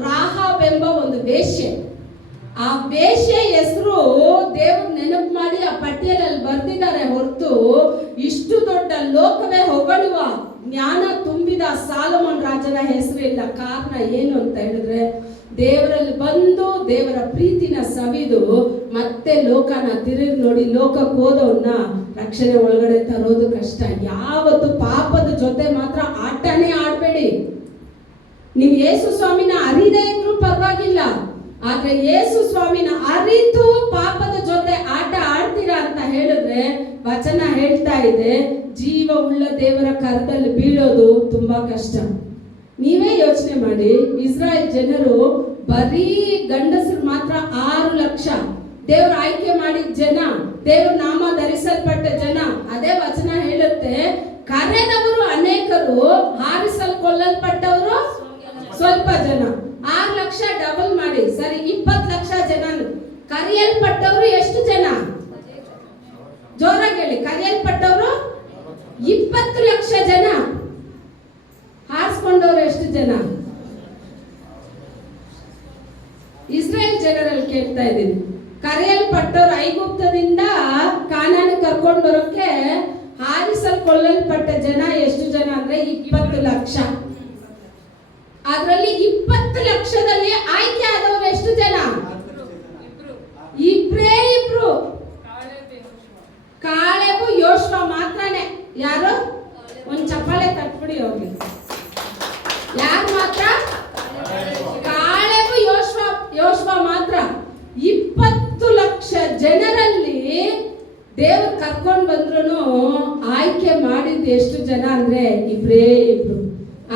ರಾಹಾಬ್ ಎಂಬ ಒಂದು ವೇಶ್ಯೆ. ಆ ವೇಶ್ಯೆ ಹೆಸರು ದೇವ್ರು ನೆನಪು ಮಾಡಿ ಆ ಪಟ್ಟಿಯಲ್ಲಿ ಬರ್ದಿದ್ದಾರೆ ಹೊರತು ಇಷ್ಟು ದೊಡ್ಡ ಲೋಕವೇ ಹೊಗಳುವ ಜ್ಞಾನ ತುಂಬಿದ ಸಾಲಮೋನ್ ರಾಜನ ಹೆಸರು ಇಲ್ಲ. ಕಾರಣ ಏನು ಅಂತ ಹೇಳಿದ್ರೆ ದೇವರಲ್ಲಿ ಬಂದು ದೇವರ ಪ್ರೀತಿನ ಸವಿದು ಮತ್ತೆ ಲೋಕನ ತಿರುಗಿ ನೋಡಿ ಲೋಕಕ್ಕೆ ಹೋದವನ್ನ ರಕ್ಷಣೆ ಒಳಗಡೆ ತರೋದು ಕಷ್ಟ. ಯಾವತ್ತು ಪಾಪದ ಜೊತೆ ಮಾತ್ರ ಆಟನೇ ಆಡ್ಬೇಡಿ. ನೀವು ಯೇಸು ಸ್ವಾಮಿನ ಅರಿದೇ ಇದ್ರೂ ಪರವಾಗಿಲ್ಲ, ಆದ್ರೆ ಯೇಸು ಸ್ವಾಮಿನ ಅರಿತು ಪಾಪದ ಜೊತೆ ಆಟ ಆಡ್ತೀರಾ ಅಂತ ಹೇಳಿದ್ರೆ ವಚನ ಹೇಳ್ತಾ ಇದೆ, ಜೀವ ಉಳ್ಳ ದೇವರ ಕರದಲ್ಲಿ ಬೀಳೋದು ತುಂಬಾ ಕಷ್ಟ. ನೀವೇ ಯೋಚನೆ ಮಾಡಿ, ಇಸ್ರಾಯೇಲ್ ಜನರು ಬರೀ ಗಂಡಸರು ಮಾತ್ರ 6 ಲಕ್ಷ ದೇವ್ರ ಆಯ್ಕೆ ಮಾಡಿದ ಜನ, ದೇವ್ರ ನಾಮ ಧರಿಸಲ್ಪಟ್ಟ ಜನ. ಅದೇ ವಚನ ಹೇಳುತ್ತೆ, ಕರೆದವರು ಅನೇಕರು, ಹಾರಿಸಲ್ಕೊಳ್ಳಲ್ಪಟ್ಟವರು ಸ್ವಲ್ಪ ಜನ. 6 ಲಕ್ಷ ಡಬಲ್ ಮಾಡಿ ಸರಿ 20 ಲಕ್ಷ ಜನ. ಕರೆಯಲ್ಪಟ್ಟವರು ಎಷ್ಟು ಜನ? ಜೋರಾಗಿ ಹೇಳಿ. ಕರೆಯಲ್ಪಟ್ಟವರು 20 ಲಕ್ಷ ಜನ. ಹಾರಿಸ್ಕೊಂಡವರು ಎಷ್ಟು ಜನ? ಇಸ್ರೇಲ್ ಜನರಲ್ಲಿ ಕೇಳ್ತಾ ಇದ್ದೀನಿ. ಕರೆಯಲ್ಪಟ್ಟವರು ಐಗುಪ್ತದಿಂದ ಕಾನಾನ್ ಕರ್ಕೊಂಡು ಬರೋಕೆ ಹಾರಿಸಲ್ಕೊಳ್ಳಲ್ಪಟ್ಟ ಜನ ಎಷ್ಟು ಜನ ಅಂದ್ರೆ 20 ಲಕ್ಷ. ಅದರಲ್ಲಿ 20 ಲಕ್ಷದಲ್ಲಿ ಆಯ್ಕೆ ಆದವರು ಎಷ್ಟು ಜನ? ಇಬ್ರು. ಕಾಳೆಬು ಯೋಶ್ವ ಮಾತ್ರನೇ. ಯಾರು? ಒಂದ್ ಚಪ್ಪಾಳೆ ತಟ್ಬಿಡಿ ಹೋಗಿ. ಯಾರು ಜನರಲ್ಲಿ ದೇವರು ಕರ್ಕೊಂಡು ಬಂದ್ರು ಆಯ್ಕೆ ಮಾಡಿದ್ದು ಎಷ್ಟು ಜನ ಅಂದ್ರೆ ಇಬ್ರು.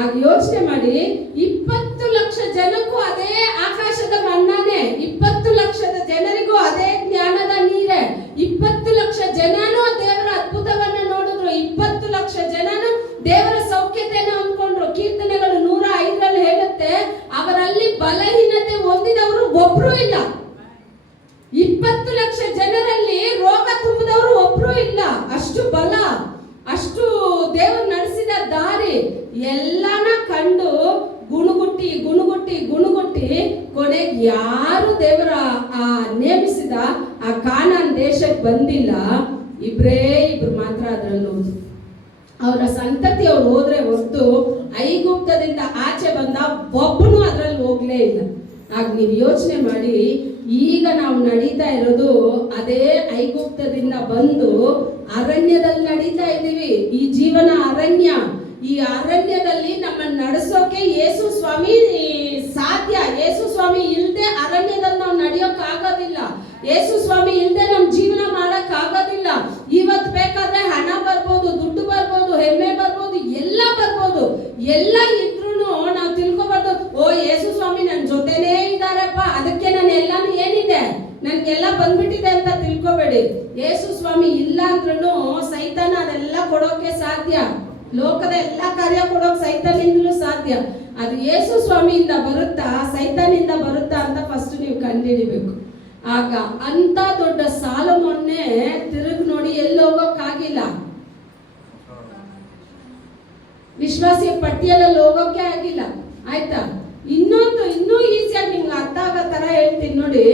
ಆಗ ಯೋಚನೆ ಮಾಡಿ, 20 ಲಕ್ಷ ಜನಕ್ಕೂ ಅದೇ ಆಕಾಶದ ಮನ್ನಾನೆ, 20 ಲಕ್ಷದ ಜನರಿಗೂ ಅದೇ ಜ್ಞಾನದ ನೀರೇ, 20 ಲಕ್ಷ ಜನನೂ ದೇವರ ಅದ್ಭುತವನ್ನ ನೋಡಿದ್ರು, 20 ಲಕ್ಷ ಜನನು ದೇವರ ಸೌಖ್ಯತೆಯನ್ನು ಅಂದ್ಕೊಂಡ್ರು. ಕೀರ್ತನೆಗಳು 105 ಹೇಳುತ್ತೆ, ಅವರಲ್ಲಿ ಬಲಹೀನತೆ ಹೊಂದಿದವರು ಒಬ್ರು ಇಲ್ಲ. 20 ಲಕ್ಷ ಜನರಲ್ಲಿ ರೋಗ ತುಂಬಿದವರು ಒಬ್ರು ಇಲ್ಲ. ಅಷ್ಟು ಬಲ, ಅಷ್ಟು ದೇವರು ನಡೆಸಿದ ದಾರಿ ಎಲ್ಲಾನ ಕಂಡು ಗುಣಗುಟ್ಟಿ ಗುಣಗುಟ್ಟಿ ಗುಣಗುಟ್ಟಿ ಕೊನೆಗೆ ಯಾರು ದೇವರ ನೇಮಿಸಿದ ಆ ಕಾನಾನ್ ದೇಶಕ್ಕೆ ಬಂದಿಲ್ಲ. ಇಬ್ರು ಮಾತ್ರ ಅದ್ರಲ್ಲಿ ಹೋದ್ರು. ಅವರ ಸಂತತಿ ಅವ್ರು ಹೋದ್ರೆ ಹೊರತು ಐಗುಪ್ತದಿಂದ ಆಚೆ ಬಂದ ಒಬ್ಬನು ಅದ್ರಲ್ಲಿ ಹೋಗ್ಲೇ ಇಲ್ಲ. ಆಗ ನೀವು ಯೋಚನೆ ಮಾಡಿ, ಈಗ ನಾವು ನಡೀತಾ ಇರೋದು ಅದೇ ಐಗುಪ್ತದಿಂದ ಬಂದು ಅರಣ್ಯದಲ್ಲಿ ನಡೀತಾ ಇದ್ದೀವಿ. ಈ ಜೀವನ ಅರಣ್ಯ. ಈ ಅರಣ್ಯದಲ್ಲಿ ನಮ್ಮನ್ನು ನಡೆಸೋಕೆ ಯೇಸು ಸ್ವಾಮಿ ಸಾಧ್ಯ. ಯೇಸು ಸ್ವಾಮಿ ಇಲ್ಲದೆ ಅರಣ್ಯದಲ್ಲಿ ನಾವು ನಡೆಯೋಕ್ ಆಗೋದಿಲ್ಲ. ಯೇಸು ಸ್ವಾಮಿ ಇಲ್ಲದೆ ನಮ್ಮ ಜೀವನ ಮಾಡಕ್ ಆಗೋದಿಲ್ಲ. ಇವತ್ತು ಬೇಕಾದ್ರೆ ಹಣ ಬರ್ಬೋದು, ದುಡ್ಡು ಬರ್ಬೋದು, ಹೆಮ್ಮೆ ಬರ್ಬೋದು, ಎಲ್ಲ ಬರ್ಬೋದು. ಎಲ್ಲ ಇದ್ರೂ ನಾವು ತಿಳ್ಕೊಬಾರ್ದು, ಓ ಯೇಸು ಸ್ವಾಮಿ ನನ್ನ ಜೊತೆನೇ ಇದ್ದಾರಪ್ಪ, ಅದಕ್ಕೆ ನಾನು ಎಲ್ಲಾನು ಏನಿದೆ ನನ್ಗೆಲ್ಲ ಬಂದ್ಬಿಟ್ಟಿದೆ ಅಂತ ತಿಳ್ಕೊಬೇಡಿ. ಯೇಸು ಸ್ವಾಮಿ ಇಲ್ಲ ಅಂದ್ರೂ ಸೈತಾನ ಅದೆಲ್ಲ ಕೊಡೋಕೆ ಸಾಧ್ಯ. ಲೋಕದ ಎಲ್ಲ ಕಾರ್ಯ ಕೊಡೋಕೆ ಸೈತಾನಿಂದಲೂ ಸಾಧ್ಯ. ಅದು ಯೇಸು ಸ್ವಾಮಿಯಿಂದ ಬರುತ್ತಾ ಸೈತಾನಿಂದ ಬರುತ್ತಾ ಅಂತ ಫಸ್ಟ್ ನೀವು ಕಂಡುಹಿಡಿಬೇಕು. ಆಗ ಅಂತ ದೊಡ್ಡ ಸಾಲಮನ್ನೇ ತಿರುಗಿ ನೋಡಿ ಎಲ್ಲಿ ಹೋಗೋಕ್ಕಾಗಿಲ್ಲ. ವಿಶ್ವಾಸಿಯ ಪಟ್ಟಿಯಲ್ಲಿ ಹೋಗೋಕೆ ಆಗಿಲ್ಲ. ಆಯ್ತಾ? ಇನ್ನೂ ಈಸಿಯಾಗಿ ನಿಮ್ಗೆ ಅರ್ಥ ಆಗೋ ತರ ಹೇಳ್ತೀನಿ ನೋಡಿ.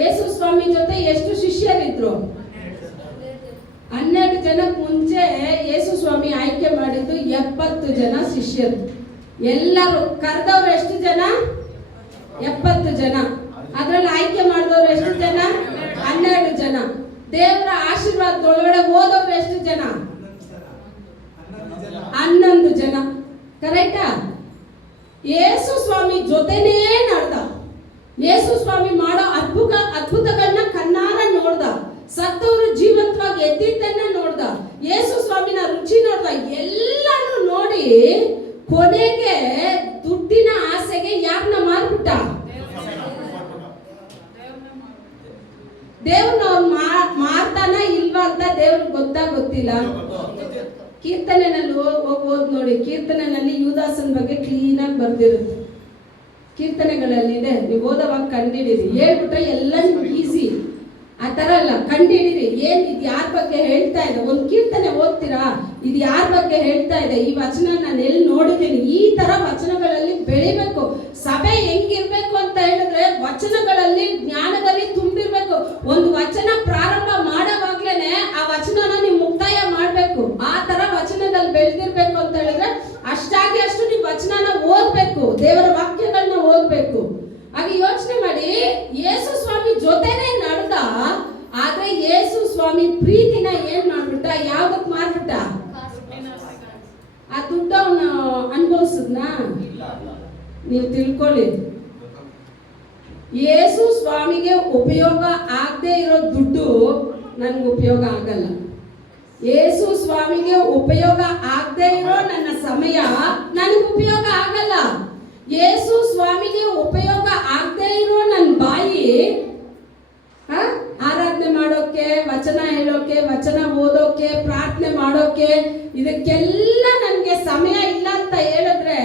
ಯೇಸು ಸ್ವಾಮಿ ಜೊತೆ ಎಷ್ಟು ಶಿಷ್ಯರಿದ್ರು? 12 ಜನಕ್ಕೆ ಮುಂಚೆ ಯೇಸು ಸ್ವಾಮಿ ಆಯ್ಕೆ ಮಾಡಿದ್ದು 70 ಜನ ಶಿಷ್ಯರು. ಎಲ್ಲರೂ ಕರೆದವ್ರು ಎಷ್ಟು ಜನ? 70 ಜನ. ಅದ್ರಲ್ಲಿ ಆಯ್ಕೆ ಮಾಡಿದವ್ರು ಎಷ್ಟು ಜನ? 12 ಜನ. ದೇವರ ಆಶೀರ್ವಾದದೊಳಗಡೆ ಹೋದವ್ರು ಎಷ್ಟು ಜನ? 11 ಜನ. ಕರೆಕ್ಟಾ? ಯೇಸು ಸ್ವಾಮಿ ಜೊತೆನೇ ನಡೆದ. ಯೇಸು ಸ್ವಾಮಿ ಮಾಡೋ ಅದ್ಭುತಗಳನ್ನ ಕಣ್ಣಾರ ನೋಡ್ದ. ಸತ್ತವರು ಜೀವಂತವಾಗಿ ಎದ್ದಿದ್ದನ್ನ ನೋಡ್ದ. ಯೇಸು ಸ್ವಾಮಿನ ರುಚಿ ನೋಡ್ದ. ಎಲ್ಲಾನು ನೋಡಿ ಕೊನೆಗೆ ದುಡ್ಡಿನ ಆಸೆಗೆ ಯಾರನ್ನ ಮಾರ್ಬಿಟ್ಟ? ದೇವ್ರನ್ನ ಮಾರ್ತಾನ ಇಲ್ವಾ ಅಂತ ದೇವ್ರಿಗೆ ಗೊತ್ತಿಲ್ಲ. ಕೀರ್ತನೆನಲ್ಲಿ ಓದ್ ನೋಡಿ. ಕೀರ್ತನೆನಲ್ಲಿ ಯೂದಾಸನ ಬಗ್ಗೆ ಕ್ಲೀನ್ ಆಗಿ ಬರ್ದಿರುತ್ತೆ. ಕೀರ್ತನೆಗಳಲ್ಲಿ ಇದೆ, ನೀವು ಓದವಾಗ ಕಂಡಿಡಿರಿ. ಹೇಳ್ಬಿಟ್ರೆ ಎಲ್ಲ ನಿಮ್ಗೆ ಈಸಿ. ಆ ತರ ಅಲ್ಲ, ಕಂಡಿಡಿರಿ. ಏನ್ ಇದು ಯಾರ ಬಗ್ಗೆ ಹೇಳ್ತಾ ಇದೆ? ಒಂದು ಕೀರ್ತನೆ ಓದ್ತೀರಾ, ಇದು ಯಾರ ಬಗ್ಗೆ ಹೇಳ್ತಾ ಇದೆ, ಈ ವಚನ ನಾನು ಎಲ್ಲಿ ನೋಡಿದ್ದೀನಿ. ಈ ತರ ವಚನಗಳಲ್ಲಿ ಬೆಳಿಬೇಕು. ಸಭೆ ಹೆಂಗಿರ್ಬೇಕು ಅಂತ ಹೇಳಿದ್ರೆ ವಚನಗಳಲ್ಲಿ ಜ್ಞಾನದಲ್ಲಿ ತುಂಬಿರ್ಬೇಕು. ಒಂದು ವಚನ ಪ್ರಾರಂಭ ಮಾಡೋವಾಗ್ಲೇನೆ ಆ ವಚನನ ನೀವು ಮುಕ್ತಾಯ ಮಾಡ್ಬೇಕು. ಆ ತರ ವಚನದಲ್ಲಿ ಬೆಳೆದಿರ್ಬೇಕು ಅಂತ ಹೇಳಿದ್ರೆ ಅಷ್ಟಾಗಿ ಅಷ್ಟು ನೀವು ವಚನನ ಓದ್ಬೇಕು, ದೇವರ ವಾಕ್ಯಗಳನ್ನ ಓದ್ಬೇಕು. ಹಾಗೆ ಯೋಚನೆ ಮಾಡಿ, ಯೇಸು ಸ್ವಾಮಿ ಜೊತೆನೆ ನಡೆದ. ಆದ್ರೆ ಯೇಸು ಸ್ವಾಮಿ ಪ್ರೀತಿನ ಏನ್ ಮಾಡ್ಬಿಟ್ಟ? ಯಾವ್ದಕ್ ಮಾರ್ಬಿಟ್ಟ? ಆ ದುಡ್ಡು ಅವನ ಅನುಭವಿಸಿದ್ನ? ನೀವು ತಿಳ್ಕೊಳ್ಳಿ, ಯೇಸು ಸ್ವಾಮಿಗೆ ಉಪಯೋಗ ಆಗದೆ ಇರೋ ದುಡ್ಡು ನನ್ಗೆ ಉಪಯೋಗ ಆಗಲ್ಲ. ಯೇಸು ಸ್ವಾಮಿಗೆ ಉಪಯೋಗ ಆಗದೆ ಇರೋ ನನ್ನ ಸಮಯ ನನಗೆ ಉಪಯೋಗ ಆಗಲ್ಲ. ಯೇಸು ಸ್ವಾಮಿಗೆ ಉಪಯೋಗ ಆಗದೆ ಇರೋ ನನ್ನ ಬಾಯಿ ಆರಾಧನೆ ಮಾಡೋಕೆ, ವಚನ ಹೇಳೋಕೆ, ವಚನ ಓದೋಕೆ, ಪ್ರಾರ್ಥನೆ ಮಾಡೋಕೆ, ಇದಕ್ಕೆಲ್ಲ ನನಗೆ ಸಮಯ ಇಲ್ಲ ಅಂತ ಹೇಳಿದ್ರೆ,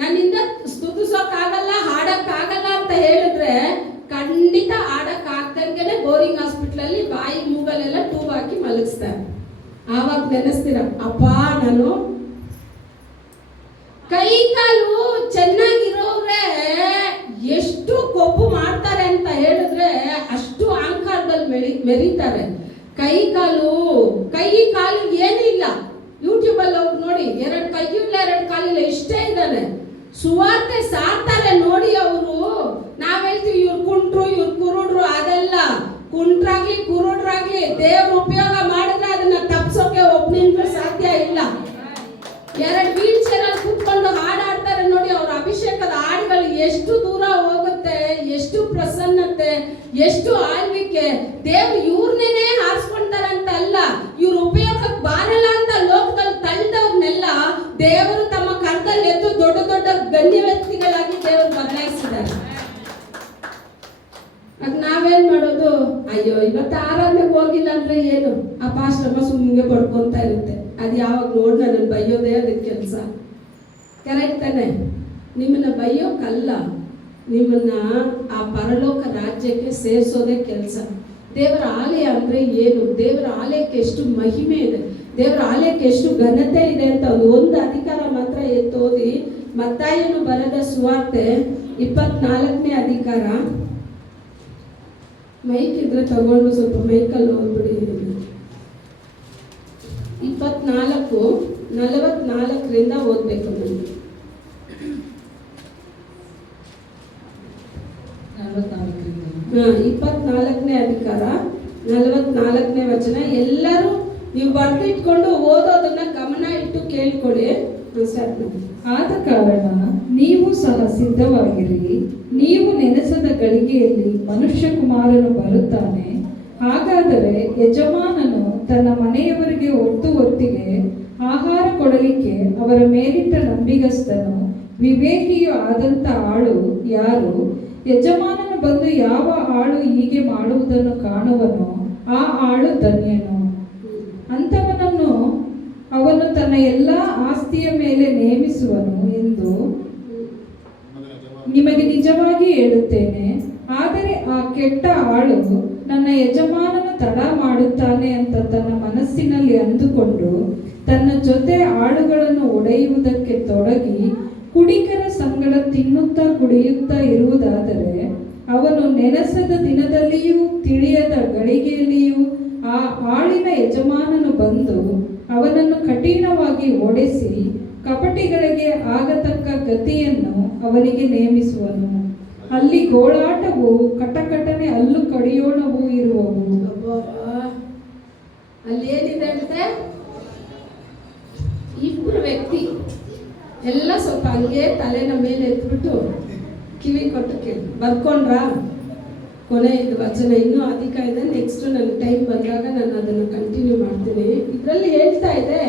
ನನ್ನಿಂದ ಸ್ತುತಿಸೋಕ್ಕಾಗಲ್ಲ, ಹಾಡಕ್ಕಾಗಲ್ಲ ಅಂತ ಹೇಳಿದ್ರೆ, ಖಂಡಿತ ಹಾಡಕ್ಕಾಗ್ದಂಗೆನೆ ಬೋರಿಂಗ್ ಹಾಸ್ಪಿಟ್ಲಲ್ಲಿ ಬಾಯಿ ಮೂಗಲೆಲ್ಲ ಟ್ಯೂಬ್ ಹಾಕಿ ಮಲಗಿಸ್ತಾರೆ. ಆವಾಗ ನೆನೆಸ್ತೀರ, ಅಪ್ಪ ನಾನು ಕೈ ಕಾಲು ಚೆನ್ನಾಗಿರೋರೆ ಎಷ್ಟು ಕೊಬ್ಬು ಮಾಡ್ತಾರೆ ಅಂತ ಹೇಳಿದ್ರೆ ಅಷ್ಟು ಅಹಂಕಾರದಲ್ಲಿ ಮೆರೀತಾರೆ. ಕೈ ಕಾಲು ಏನಿಲ್ಲ. ಯೂಟ್ಯೂಬ್ ಅಲ್ಲಿ ಹೋಗಿ ನೋಡಿ, 2 ಕೈಯಿಲ್ಲ 2 ಕಾಲಿಲ್ಲ, ಇಷ್ಟೇ ಇದ್ದಾನೆ. ಸುವಾರ್ತೆ ಸಾರ್ತಾರೆ ನೋಡಿ ಅವರು. ನಾವ್ ಹೇಳ್ತೀವಿ ಇವ್ರು ಕುಂಟ್ರು, ಇವ್ರು ಕುರುಡ್ರು. ಅದೆಲ್ಲ ಕುಂಟ್ರಾಗ್ಲಿ ಕುರುಡ್ರಾಗ್ಲಿ ದೇವ್ರ ಉಪಯೋಗ ಮಾಡಿದ್ರೆ ಅದನ್ನ ತಪ್ಸೋಕೆ ಒಬ್ಬನಿಂದ ಸಾಧ್ಯ ಇಲ್ಲ. 2 ವೀಲ್ ಚೇರ್ ಅಲ್ಲಿ ಕೂತ್ಕೊಂಡು ಹಾಡಾಡ್ತಾರೆ ನೋಡಿ, ಅವ್ರ ಅಭಿಷೇಕದ ಹಾಡುಗಳು ಎಷ್ಟು ದೂರ ಹೋಗುತ್ತೆ, ಎಷ್ಟು ಪ್ರಸನ್ನತೆ, ಎಷ್ಟು ಆಳ್ವಿಕೆ. ದೇವ್ರು ಇವ್ರನ್ನೇ ಆರಿಸ್ಕೊಂತಾರೆ ಅಂತ ಅಲ್ಲ, ಇವ್ರ ಉಪಯೋಗಕ್ಕೆ ಬಾರಲ್ಲ ಅಂತ ಲೋಕದಲ್ಲಿ ತಳ್ಳಿದವ್ರನ್ನೆಲ್ಲ ದೇವರು ತಮ್ಮ ಕರ್ತಲ್ಲಿ ಎದ್ದು ದೊಡ್ಡ ದೊಡ್ಡ ಗಣ್ಯ ವ್ಯಕ್ತಿಗಳಾಗಿ ದೇವರು ಬದಲಾಯಿಸಿದ್ದಾರೆ. ಅದ್ ನಾವೇನ್ ಮಾಡೋದು? ಅಯ್ಯೋ ಇವತ್ತು ಆರಾಧನೆಗೆ ಹೋಗಿಲ್ಲ ಅಂದ್ರೆ ಏನು, ಆ ಪಾಶ್ರಮ ಸುಮ್ಮನೆ ಪಡ್ಕೊಂತ ಇರುತ್ತೆ. ಅದು ಯಾವಾಗ ನೋಡ್ ನನ್ನ ಬೈಯೋದೇ ಅದಕ್ಕೆ ಕೆಲಸ. ಕರೆಕ್ಟ್ ತಾನೆ? ನಿಮ್ಮನ್ನ ಬೈಯೋಕಲ್ಲ, ನಿಮ್ಮನ್ನ ಆ ಪರಲೋಕ ರಾಜ್ಯಕ್ಕೆ ಸೇರಿಸೋದೇ ಕೆಲಸ. ದೇವರ ಆಲಯ ಅಂದ್ರೆ ಏನು, ದೇವರ ಆಲಯಕ್ಕೆ ಎಷ್ಟು ಮಹಿಮೆ ಇದೆ, ದೇವರ ಆಲಯಕ್ಕೆ ಎಷ್ಟು ಘನತೆ ಇದೆ ಅಂತ ಒಂದು ಅಧಿಕಾರ ಮಾತ್ರ ಎತ್ತೋದಿ. ಮತ್ತಾಯನು ಬರೆದ ಸುವಾರ್ತೆ 24ನೇ ಅಧಿಕಾರ. ಮೈಕ್ ಇದ್ರೆ ತಗೊಂಡು ಸ್ವಲ್ಪ ಮೈಕಲ್ಲಿ ಓದ್ಬಿಡಿ. 24:44 ಓದ್ಬೇಕು ನಮಗೆ. 24ನೇ ಅಧಿಕಾರ 44ನೇ ವಚನ. ಎಲ್ಲರೂ ನೀವು ಬರ್ದಿಟ್ಕೊಂಡು ಓದೋದನ್ನ ಗಮನ ಇಟ್ಟು ಕೇಳ್ಕೊಳ್ಳಿ. ಆದ ಕಾರಣ ನೀವು ಸಹ ಸಿದ್ಧವಾಗಿರಿ, ನೀವು ನೆನೆಸದ ಗಳಿಗೆಯಲ್ಲಿ ಮನುಷ್ಯ ಕುಮಾರನು ಬರುತ್ತಾನೆ. ಹಾಗಾದರೆ ಯಜಮಾನನು ತನ್ನ ಮನೆಯವರಿಗೆ ಹೊತ್ತಿಗೆ ಆಹಾರ ಕೊಡಲಿಕ್ಕೆ ಅವರ ಮೇಲಿಟ್ಟ ನಂಬಿಗಸ್ತನು ವಿವೇಕಿಯೂ ಆದಂಥ ಆಳು ಯಾರು? ಯಜಮಾನನು ಬಂದು ಯಾವ ಆಳು ಹೀಗೆ ಮಾಡುವುದನ್ನು ಕಾಣುವನೋ ಆ ಆಳು ಧನ್ಯನು. ಅಂಥವನನ್ನು ಅವನು ತನ್ನ ಎಲ್ಲ ಆಸ್ತಿಯ ಮೇಲೆ ನೇಮಿಸುವನು ಎಂದು ನಿಮಗೆ ನಿಜವಾಗಿ ಹೇಳುತ್ತೇನೆ. ಆದರೆ ಆ ಕೆಟ್ಟ ಆಳು ನನ್ನ ಯಜಮಾನನು ತಡ ಮಾಡುತ್ತಾನೆ ಅಂತ ತನ್ನ ಮನಸ್ಸಿನಲ್ಲಿ ಅಂದುಕೊಂಡು ತನ್ನ ಜೊತೆ ಆಳುಗಳನ್ನು ಒಡೆಯುವುದಕ್ಕೆ ತೊಡಗಿ ಕುಡಿಕರ ಸಂಗಡ ತಿನ್ನುತ್ತಾ ಕುಡಿಯುತ್ತಾ ಇರುವುದಾದರೆ ಅವನು ನೆನೆಸದ ದಿನದಲ್ಲಿಯೂ ತಿಳಿಯದ ಗಳಿಗೆಯಲ್ಲಿಯೂ ಆ ಆಳಿನ ಯಜಮಾನನು ಬಂದು ಅವನನ್ನು ಕಠಿಣವಾಗಿ ಒಡೆಸಿ ಕಪಟಿಗಳಿಗೆ ಆಗತಕ್ಕ ಗತಿಯನ್ನು ಅವನಿಗೆ ನೇಮಿಸುವನು. ಅಲ್ಲಿ ಗೋಳಾಟವು ಕಟಕಟನೆ ಹಲ್ಲು ಕಡಿಯೋಣವು ಇರುವವು. ಅಲ್ಲಿ ಏನಿದೆ ಅಂದ್ರೆ ಇಬ್ಬರು ವ್ಯಕ್ತಿ ಎಲ್ಲ ಸ್ವಲ್ಪ ಹಂಗೆ ತಲೆನ ಮೇಲೆ ಎತ್ಬಿಟ್ಟು ಕಿವಿ ಕೊಟ್ಟು ಕೇಳಿ ಬರ್ಕೊಂಡ್ರಾ? ಕೊನೆ ಇದು ವಚನ ಇನ್ನೂ ಅಧಿಕ ಇದೆ. ನೆಕ್ಸ್ಟ್ ನನ್ನ ಟೈಮ್ ಬಂದಾಗ ನಾನು ಅದನ್ನು ಕಂಟಿನ್ಯೂ ಮಾಡ್ತೀನಿ. ಇದರಲ್ಲಿ ಹೇಳ್ತಾ ಇದೆ,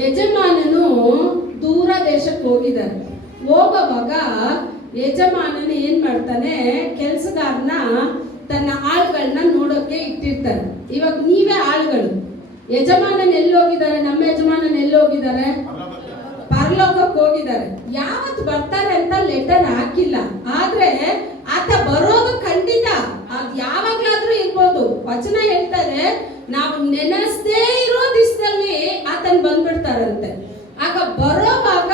ಯಜಮಾನನು ದೂರ ದೇಶಕ್ಕೆ ಹೋಗಿದ್ದಾರೆ. ಹೋಗುವಾಗ ಯಜಮಾನನು ಏನ್ ಮಾಡ್ತಾನೆ, ಕೆಲಸಗಾರನ ತನ್ನ ಆಳುಗಳನ್ನ ನೋಡೋಕೆ ಇಟ್ಟಿರ್ತಾರೆ. ಇವಾಗ ನೀವೇ ಆಳುಗಳು. ಯಜಮಾನನ್ ಎಲ್ಲಿ ಹೋಗಿದ್ದಾರೆ? ನಮ್ಮ ಯಜಮಾನನ್ ಎಲ್ಲಿ ಹೋಗಿದ್ದಾರೆ? ಪರಲೋಕಕ್ಕೆ ಹೋಗಿದ್ದಾರೆ. ಯಾವತ್ತು ಬರ್ತಾರೆ ಅಂತ ಲೆಟರ್ ಹಾಕಿಲ್ಲ, ಆದ್ರೆ ಆತ ಬರೋದು ಖಂಡಿತ. ಅದ್ ಯಾವಾಗ್ಲಾದ್ರೂ ಇರ್ಬೋದು. ವಚನ ಹೇಳ್ತಾರೆ, ನಾವು ನೆನೆಸದೇ ಇರೋ ದಿವಸದಲ್ಲಿ ಆತನ್ ಬಂದ್ಬಿಡ್ತಾರಂತೆ. ಆಗ ಬರೋವಾಗ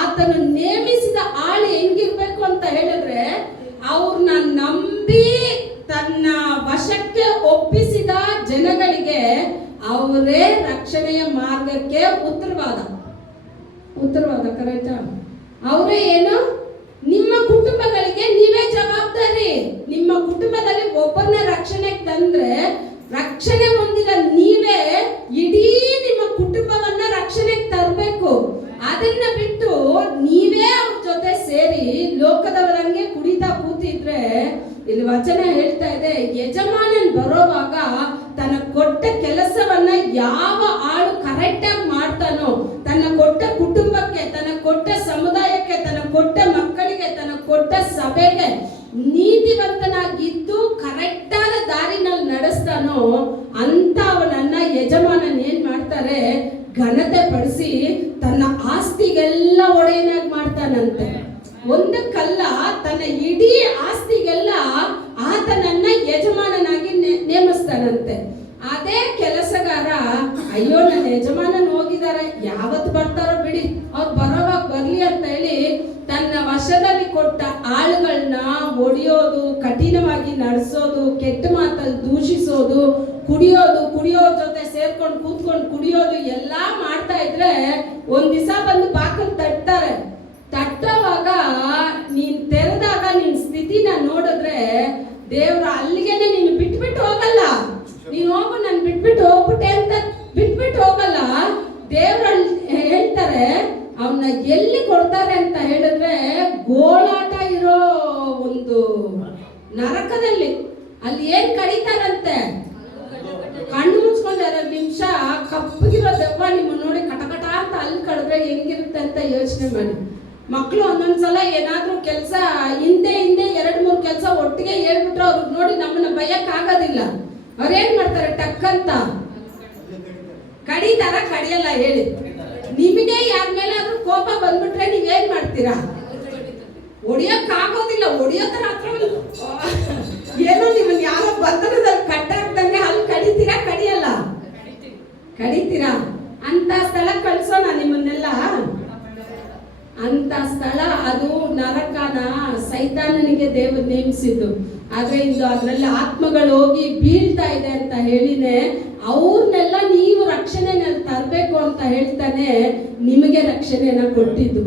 ಆತನು ನೇಮಿಸಿದ ಆಳು ಹೆಂಗಿರ್ಬೇಕು ಅಂತ ಹೇಳಿದ್ರೆ, ಅವ್ರನ್ನ ನಂಬಿ ತನ್ನ ವಶಕ್ಕೆ ಒಪ್ಪಿಸಿದ ಜನಗಳಿಗೆ ಅವರೇ ರಕ್ಷಣೆಯ ಮಾರ್ಗಕ್ಕೆ ಉತ್ತರವಾದ. ಕರೆಕ್ಟಾ? ಅವರೇ ಏನು? ನಿಮ್ಮ ಕುಟುಂಬಗಳಿಗೆ ನೀವೇ ಜವಾಬ್ದಾರಿ. ನಿಮ್ಮ ಕುಟುಂಬದಲ್ಲಿ ಒಬ್ಬರನ್ನ ರಕ್ಷಣೆಗೆ ತಂದ್ರೆ ರಕ್ಷಣೆ ಹೊಂದಿದ ನೀವೇ ಇಡೀ ನಿಮ್ಮ ಕುಟುಂಬವನ್ನ ರಕ್ಷಣೆಗೆ ತರಬೇಕು. ಅದನ್ನ ಬಿಟ್ಟು ನೀವೇ ಅವ್ರ ಜೊತೆ ಸೇರಿ ಲೋಕದವರಂಗೆ ಕುಡಿತಾ ಕೂತಿದ್ರೆ, ಇಲ್ಲಿ ವಚನ ಹೇಳ್ತಾ ಇದೆ, ಯಜಮಾನನ್ ಬರೋವಾಗ ತನ್ನ ಕೊಟ್ಟ ಕೆಲಸವನ್ನ ಯಾವ ಆಳು ಕರೆಕ್ಟ್ ಆಗಿ ಮಾಡ್ತಾನೋ, ತನ್ನ ಕೊಟ್ಟ ಕುಟುಂಬಕ್ಕೆ, ತನ್ನ ಕೊಟ್ಟ ಸಮುದಾಯಕ್ಕೆ, ತನ್ನ ಕೊಟ್ಟ ಮಕ್ಕಳಿಗೆ, ತನ್ನ ಕೊಟ್ಟ ಸಭೆಗೆ ನೀತಿವಂತನಾಗಿದ್ದು ಕರೆಕ್ಟ್ ಆದ ದಾರಿನಲ್ಲಿ ನಡೆಸ್ತಾನೋ ಅಂತ ಅವನನ್ನ ಯಜಮಾನನ್ ಏನ್ ಮಾಡ್ತಾರೆ, ಘನತೆ ಪಡಿಸಿ ತನ್ನ ಆಸ್ತಿಗೆಲ್ಲ ಒಡೆಯನಾಗಿ ಮಾಡ್ತಾನಂತೆ. ಒಂದಕ್ಕಲ್ಲ, ತನ್ನ ಇಡೀ ಆಸ್ತಿಗೆಲ್ಲ ಆತನನ್ನ ಯಜಮಾನನಾಗಿ ನೇಮಿಸ್ತಾನಂತೆ. ಅದೇ ಕೆಲಸಗಾರ, ಅಯ್ಯೋ ನನ್ನ ಯಜಮಾನನ್ ಹೋಗಿದ್ದಾರೆ, ಯಾವತ್ತು ಬರ್ತಾರೋ ಬಿಡಿ, ಅವ್ರು ಬರೋವಾಗ ಬರ್ಲಿ ಅಂತ ಹೇಳಿ ತನ್ನ ವಶದಲ್ಲಿ ಕೊಟ್ಟ ಆಳುಗಳನ್ನ ಒಡೆಯೋದು, ಕಠಿಣವಾಗಿ ನಡೆಸೋದು, ಕೆಟ್ಟ ಮಾತಲ್ಲಿ ದೂಷಿಸೋದು, ಕುಡಿಯೋ ಜೊತೆ ಸೇರ್ಕೊಂಡು ಕೂತ್ಕೊಂಡು ಕುಡಿಯೋದು ಎಲ್ಲ ಮಾಡ್ತಾ ಇದ್ರೆ ಒಂದ್ ದಿವಸ ಬಂದು ಬಾಕಲ್ ತಟ್ತಾರೆ. ತಟ್ಟೋವಾಗ ನೀನ್ ತೆರೆದಾಗ ನಿನ್ ಸ್ಥಿತಿನ ನೋಡಿದ್ರೆ ದೇವ್ರ ಅಲ್ಲಿಗೆನೆ ನೀನು ಬಿಟ್ಬಿಟ್ಟು ಹೋಗಲ್ಲ. ನೀನು ಹೋಗು, ನಾನು ಬಿಟ್ಬಿಟ್ಟು ಹೋಗ್ಬಿಟ್ಟೆ ಅಂತ ಬಿಟ್ಬಿಟ್ಟು ಹೋಗಲ್ಲ. ದೇವ್ರ ಹೇಳ್ತಾರೆ, ಅವನ್ನ ಎಲ್ಲಿ ಕೊಡ್ತಾರೆ ಅಂತ ಹೇಳಿದ್ರೆ ಗೋಳಾಟ ಇರೋ ಒಂದು ನರಕದಲ್ಲಿ. ಅಲ್ಲಿ ಏನ್ ಕಡಿತಾರಂತೆ, ಕಣ್ಣು ಮುಚ್ಕೊಂಡು 2 ನಿಮಿಷ ಕಪ್ಪಗಿರೋ ದೆವ್ವ ನಿಮ್ಮ ನೋಡಿ ಕಟಕಟ ಅಂತ ಅಲ್ಲಿ ಕಡಿದ್ರೆ ಹೆಂಗಿರುತ್ತೆ ಅಂತ ಯೋಚನೆ ಮಾಡಿ. ಮಕ್ಕಳು ಒಂದೊಂದ್ಸಲ ಏನಾದ್ರೂ ಕೆಲಸ ಹಿಂದೆ 2-3 ಕೆಲಸ ಒಟ್ಟಿಗೆ ಹೇಳ್ಬಿಟ್ರೆ ಅವ್ರಿಗೆ ನೋಡಿ ನಮ್ಮನ್ನ ಭಯಕ್ಕಾಗೋದಿಲ್ಲ. ಅವ್ರೇನ್ ಮಾಡ್ತಾರೆ, ಟಕ್ಕಂತ ಕಡಿತಾರ, ಕಡಿಯಲ್ಲ ಹೇಳಿ. ನಿಮಗೆ ಯಾರ ಮೇಲಾದ್ರೂ ಕೋಪ ಬಂದ್ಬಿಟ್ರೆ ನೀವೇನ್ ಮಾಡ್ತೀರಾ? ಹೊಡಿಯಕ್ಕಾಗೋದಿಲ್ಲ. ಹೊಡಿಯೋ ತರ ಹತ್ರ ಏನೋ ನಿಮ್ಮನ್ನ ಯಾರೋ ಬಂಧನದಲ್ಲಿ ಕಟ್ಟಾಕ್ದಂಗೆ ಅಲ್ಲಿ ಕಡಿತೀರಾ, ಕಡಿಯಲ್ಲ? ಕಡಿತೀರಾ? ಅಂತ ಸ್ಥಳ ಕಳ್ಸೋಣ ನಿಮ್ಮನ್ನೆಲ್ಲ. ಅಂತ ಸ್ಥಳ ಅದು ನರಕನ ಸೈತಾನನಿಗೆ ದೇವರು ನೇಮಿಸಿದ್ದು. ಆದ್ರೆ ಇಂದು ಅದರಲ್ಲಿ ಆತ್ಮಗಳು ಹೋಗಿ ಬೀಳ್ತಾ ಇದೆ ಅಂತ ಹೇಳಿನೇ ಅವ್ರನ್ನೆಲ್ಲ ನೀವು ರಕ್ಷಣೆನಲ್ಲಿ ತರಬೇಕು ಅಂತ ಹೇಳ್ತಾನೆ ನಿಮಗೆ ರಕ್ಷಣೆಯನ್ನ ಕೊಟ್ಟಿದ್ದು.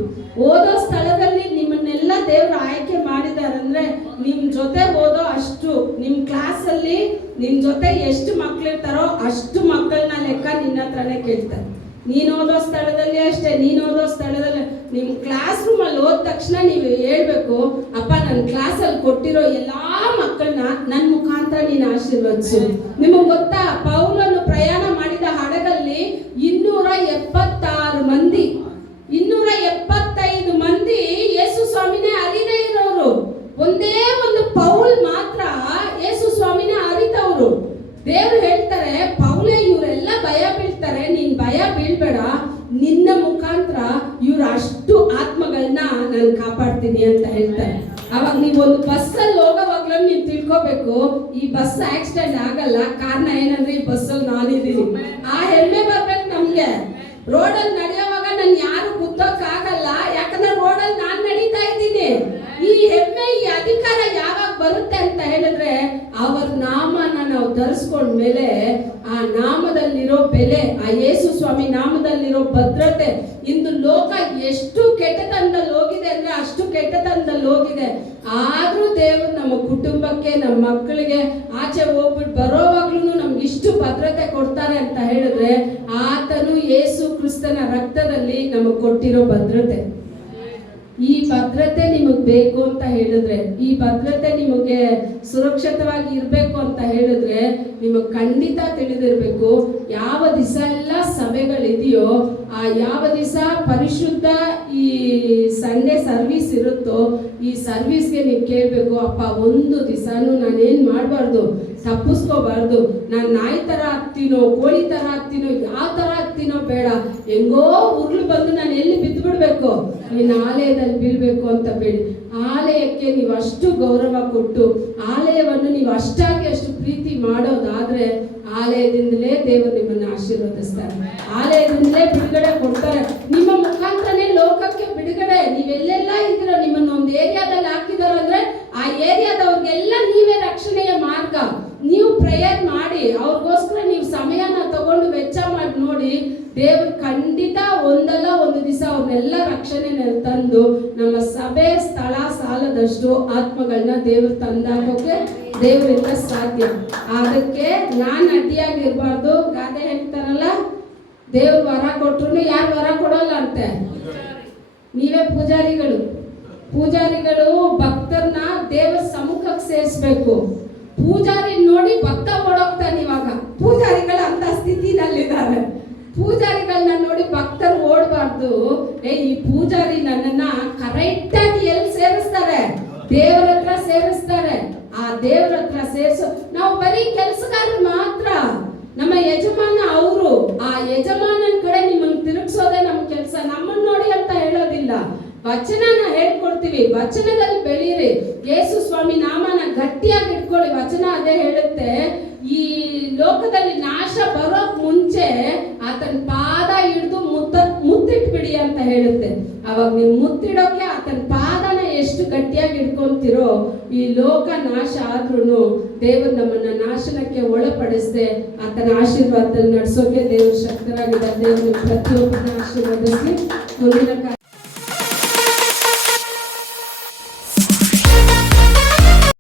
ಓದೋ ಸ್ಥಳದಲ್ಲಿ ನಿಮ್ಮನ್ನೆಲ್ಲ ದೇವರು ಆಯ್ಕೆ ಮಾಡಿದಾರಂದ್ರೆ ನಿಮ್ ಜೊತೆ ಓದೋ ಅಷ್ಟು, ನಿಮ್ ಕ್ಲಾಸ್ ಅಲ್ಲಿ ನಿನ್ ಜೊತೆ ಎಷ್ಟು ಮಕ್ಳಿರ್ತಾರೋ ಅಷ್ಟು ಮಕ್ಕಳನ್ನ ಲೆಕ್ಕ ನಿನ್ನ ಹತ್ರನೇ ಕೇಳ್ತಾರೆ. ನೀನ್ ಓದೋ ಸ್ಥಳದಲ್ಲಿ ಅಷ್ಟೇ, ನೀನ್ ಓದೋ ಸ್ಥಳದಲ್ಲಿ ನಿಮ್ ಕ್ಲಾಸ್ ರೂಮ್ ಅಲ್ಲಿ ಹೋದ ತಕ್ಷಣ ನೀವು ಹೇಳ್ಬೇಕು, ಅಪ್ಪ ನನ್ನ ಕ್ಲಾಸ್ ಅಲ್ಲಿ ಕೊಟ್ಟಿರೋ ಎಲ್ಲಾ ಮಕ್ಕಳನ್ನ ನನ್ನ ಮುಖಾಂತರ ನೀನು ಆಶೀರ್ವದಿಸು. ನಿಮಗ್ ಗೊತ್ತಾ, ಪೌಲನು ಪ್ರಯಾಣ ಮಾಡಿದ ಹಡಗಲ್ಲಿ 276 ಮಂದಿ, 275 ಮಂದಿ ಯೇಸು ಸ್ವಾಮಿನೇ ಅರಿದೇ ಇರೋರು. ಒಂದೇ ಒಂದು ಪೌಲ್ ಮಾತ್ರ ಯೇಸು ಸ್ವಾಮಿನೇ ಅರಿತವ್ರು. ದೇವ್ರು ಹೇಳ್ತಾರೆ, ಪೌಲೇ ಇವರೆಲ್ಲ ಭಯ ಬೀಳ್ತಾರೆ, ನೀನ್ ಭಯ ಬೀಳ್ಬೇಡ, ನಿನ್ನ ಮುಖಾಂತರ ಇವ್ರು ಅಷ್ಟು ಆತ್ಮಗಳನ್ನ ನಾನು ಕಾಪಾಡ್ತೀನಿ ಅಂತ ಹೇಳ್ತಾರೆ. ಅವಾಗ ನೀವು ಒಂದು ಬಸ್ಸಲ್ಲಿ ಹೋಗೋವಾಗ್ಲೂ ನೀವು ತಿಳ್ಕೋಬೇಕು, ಈ ಬಸ್ ಆಕ್ಸಿಡೆಂಟ್ ಆಗಲ್ಲ, ಕಾರಣ ಏನಂದ್ರೆ ಈ ಬಸ್ಸಲ್ಲಿ ನಾನಿದ್ದೀನಿ. ಆ ಹೆಮ್ಮೆ ಬರ್ಬೇಕು ನಮ್ಗೆ. ರೋಡಲ್ಲಿ ನಡೆಯೋವಾಗ ನಾನು ಯಾರು ಗುದ್ದೋಕ್ಕಾಗಲ್ಲ, ಯಾಕಂದ್ರೆ ರೋಡಲ್ಲಿ ನಾನು ನಡೀತಾ ಇದ್ದೀನಿ. ಈ ಹೆಮ್ಮೆ, ಈ ಅಧಿಕಾರ ಯಾವಾಗ ಬರುತ್ತೆ ಅಂತ ಹೇಳಿದ್ರೆ ಅವರ ನಾಮನ ನಾವು ಧರಿಸ್ಕೊಂಡ್ಮೇಲೆ ಆ ನಾಮದಲ್ಲಿರೋ ಬೆಲೆ, ಆ ಯೇಸು ಸ್ವಾಮಿ ನಾಮದಲ್ಲಿರೋ ಭದ್ರತೆ. ಇಂದು ಲೋಕ ಎಷ್ಟು ಕೆಟ್ಟತನದಲ್ಲಿ ಹೋಗಿದೆ ಅಂದ್ರೆ ಅಷ್ಟು ಕೆಟ್ಟತನದಲ್ಲಿ ಹೋಗಿದೆ. ಆದ್ರೂ ದೇವರು ನಮ್ಮ ಕುಟುಂಬಕ್ಕೆ, ನಮ್ಮ ಮಕ್ಕಳಿಗೆ ಆಚೆ ಹೋಗ್ಬಿಟ್ಟು ಬರೋವಾಗ್ಲೂ ನಮ್ಗೆ ಇಷ್ಟು ಭದ್ರತೆ ಕೊಡ್ತಾರೆ ಅಂತ ಹೇಳಿದ್ರೆ ಆತನು ಯೇಸು ಕ್ರಿಸ್ತನ ರಕ್ತದಲ್ಲಿ ನಮಗೆ ಕೊಟ್ಟಿರೋ ಭದ್ರತೆ. ಈ ಭದ್ರತೆ ನಿಮಗ್ ಬೇಕು ಅಂತ ಹೇಳಿದ್ರೆ, ಈ ಭದ್ರತೆ ನಿಮಗೆ ಸುರಕ್ಷಿತವಾಗಿ ಇರಬೇಕು ಅಂತ ಹೇಳಿದ್ರೆ ನಿಮಗ್ ಖಂಡಿತ ತಿಳಿದಿರ್ಬೇಕು, ಯಾವ ದಿವಸ ಎಲ್ಲ ಸಭೆಗಳಿದೆಯೋ ಆ ಯಾವ ದಿವಸ ಪರಿಶುದ್ಧ ಈ ಸಂಡೇ ಸರ್ವಿಸ್ ಇರುತ್ತೋ ಈ ಸರ್ವಿಸ್ಗೆ ನೀವು ಕೇಳಬೇಕು, ಅಪ್ಪ ಒಂದು ದಿವಸನೂ ನಾನೇನು ಮಾಡಬಾರ್ದು, ತಪ್ಪಿಸ್ಕೋಬಾರ್ದು, ನಾನು ನಾಯಿ ಥರ ಹತ್ತೀನೋ, ಕೋಳಿ ಥರ ಹತ್ತೀನೋ, ಯಾವ ಥರ ಹತ್ತೀನೋ ಬೇಡ, ಹೆಂಗೋ ಉರುಳು ಬಂದು ನಾನು ಎಲ್ಲಿ ಬಿದ್ದು ಬಿಡಬೇಕು, ನೀನು ಆಲಯದಲ್ಲಿ ಬೀಳ್ಬೇಕು ಅಂತ ಬೇಡಿ. ಆಲಯಕ್ಕೆ ನೀವು ಅಷ್ಟು ಗೌರವ ಕೊಟ್ಟು ಆಲಯವನ್ನು ನೀವು ಅಷ್ಟಾಗಿ ಅಷ್ಟು ಪ್ರೀತಿ ಮಾಡೋದಾದ್ರೆ ಆಲಯದಿಂದಲೇ ದೇವರು ನಿಮ್ಮನ್ನು ಆಶೀರ್ವದಿಸ್ತಾರೆ, ಆಲಯದಿಂದಲೇ ಬಿಡುಗಡೆ ಕೊಡ್ತಾರೆ. ನಿಮ್ಮ ಮುಖಾಂತರನೇ ಲೋಕಕ್ಕೆ ಬಿಡುಗಡೆ. ನೀವೆಲ್ಲೆಲ್ಲ ಇದ್ದೀರೋ, ನಿಮ್ಮನ್ನು ಒಂದು ಏರಿಯಾದಲ್ಲಿ ಹಾಕಿದಾರಂದ್ರೆ ಆ ಏರಿಯಾದವ್ರಿಗೆಲ್ಲ ನೀವೇ ರಕ್ಷಣೆಯ ಮಾರ್ಗ. ನೀವು ಪ್ರೇಯರ್ ಮಾಡಿ ಅವ್ರಿಗೋಸ್ಕರ ನೀವು ಸಮಯನ ತಗೊಂಡು ವೆಚ್ಚ ಮಾಡಿ ನೋಡಿ, ದೇವರು ಖಂಡಿತ ಒಂದಲ್ಲ ಒಂದು ದಿವಸ ಅವ್ರನ್ನೆಲ್ಲ ರಕ್ಷಣೆ ತಂದು ನಮ್ಮ ಸಭೆ ಸ್ಥಳ ಸಾಲದಷ್ಟು ಆತ್ಮಗಳನ್ನ ದೇವರು ತಂದಾಕೋಕೆ ದೇವರಿಂದ ಸಾಧ್ಯ. ಅದಕ್ಕೆ ನಾನು ಅಡ್ಡಿಯಾಗಿರ್ಬಾರ್ದು. ಗಾದೆ ಹೇಳ್ತಾರಲ್ಲ, ದೇವ್ರು ವರ ಕೊಟ್ರು ಯಾರು ವರ ಕೊಡಲ್ಲ ಅಂತೆ. ನೀವೇ ಪೂಜಾರಿಗಳು. ಪೂಜಾರಿಗಳು ಭಕ್ತರನ್ನ ದೇವರ ಸಮ್ಮುಖಕ್ಕೆ ಸೇರಿಸ್ಬೇಕು. ಪೂಜಾರಿ ನೋಡಿ ಭಕ್ತ ಓಡೋಗ್ತಾನೆ. ಇವಾಗ ಪೂಜಾರಿಗಳು ಅಂತ ಸ್ಥಿತಿನಲ್ಲಿದ್ದಾರೆ. ಪೂಜಾರಿಗಳನ್ನ ನೋಡಿ ಭಕ್ತರು ಓಡಬಾರ್ದು. ಈ ಪೂಜಾರಿ ನನ್ನನ್ನ ಕರೆಕ್ಟ್ ಆಗಿ ಎಲ್ಲಿ ಸೇರಿಸ್ತಾರೆ? ದೇವರ ಹತ್ರ ಸೇರಿಸ್ತಾರೆ. ಆ ದೇವರ ಹತ್ರ ಸೇರಿಸೋ ನಾವು ಬರೀ ಕೆಲಸಗಾರರು ಮಾತ್ರ. ನಮ್ಮ ಯಜಮಾನ ಅವರು. ಆ ಯಜಮಾನನ ಕಡೆ ನಿಮ್ಮನ್ನು ತಿರುಗಿಸೋದೇ ನಮ್ಮ ಕೆಲಸ. ನಮ್ಮನ್ನು ನೋಡಿ ಅಂತ ಹೇಳೋದಿಲ್ಲ. ವಚನನ ಹೇಳ್ಕೊಡ್ತೀವಿ, ವಚನದಲ್ಲಿ ಬೆಳೀರಿ. ಯೇಸು ಸ್ವಾಮಿ ನಾಮನ ಗಟ್ಟಿಯಾಗಿ ಇಟ್ಕೊಳ್ಳಿ. ವಚನ ಅದೇ ಹೇಳುತ್ತೆ, ಈ ಲೋಕದಲ್ಲಿ ನಾಶ ಬರೋಕ್ ಮುಂಚೆ ಆತನ ಪಾದ ಹಿಡಿದು ಮುತ್ತಿಟ್ಬಿಡಿ ಅಂತ ಹೇಳುತ್ತೆ. ಅವಾಗ ನೀವು ಮುತ್ತಿಡೋಕೆ ಆತನ ಪಾದನ ಎಷ್ಟು ಗಟ್ಟಿಯಾಗಿ ಇಟ್ಕೊಂತೀರೋ ಈ ಲೋಕ ನಾಶ ಆದ್ರೂ ದೇವರು ನಮ್ಮನ್ನ ನಾಶನಕ್ಕೆ ಒಳಪಡಿಸದೆ ಆತನ ಆಶೀರ್ವಾದದಲ್ಲಿ ನಡೆಸೋಕೆ ದೇವರು ಶಕ್ತರಾಗಿದ್ದಾರೆ. ದೇವರು ಪ್ರತಿಯೊಬ್ಬರನ್ನ ಆಶೀರ್ವದಿಸಿ ಮುಂದಿನ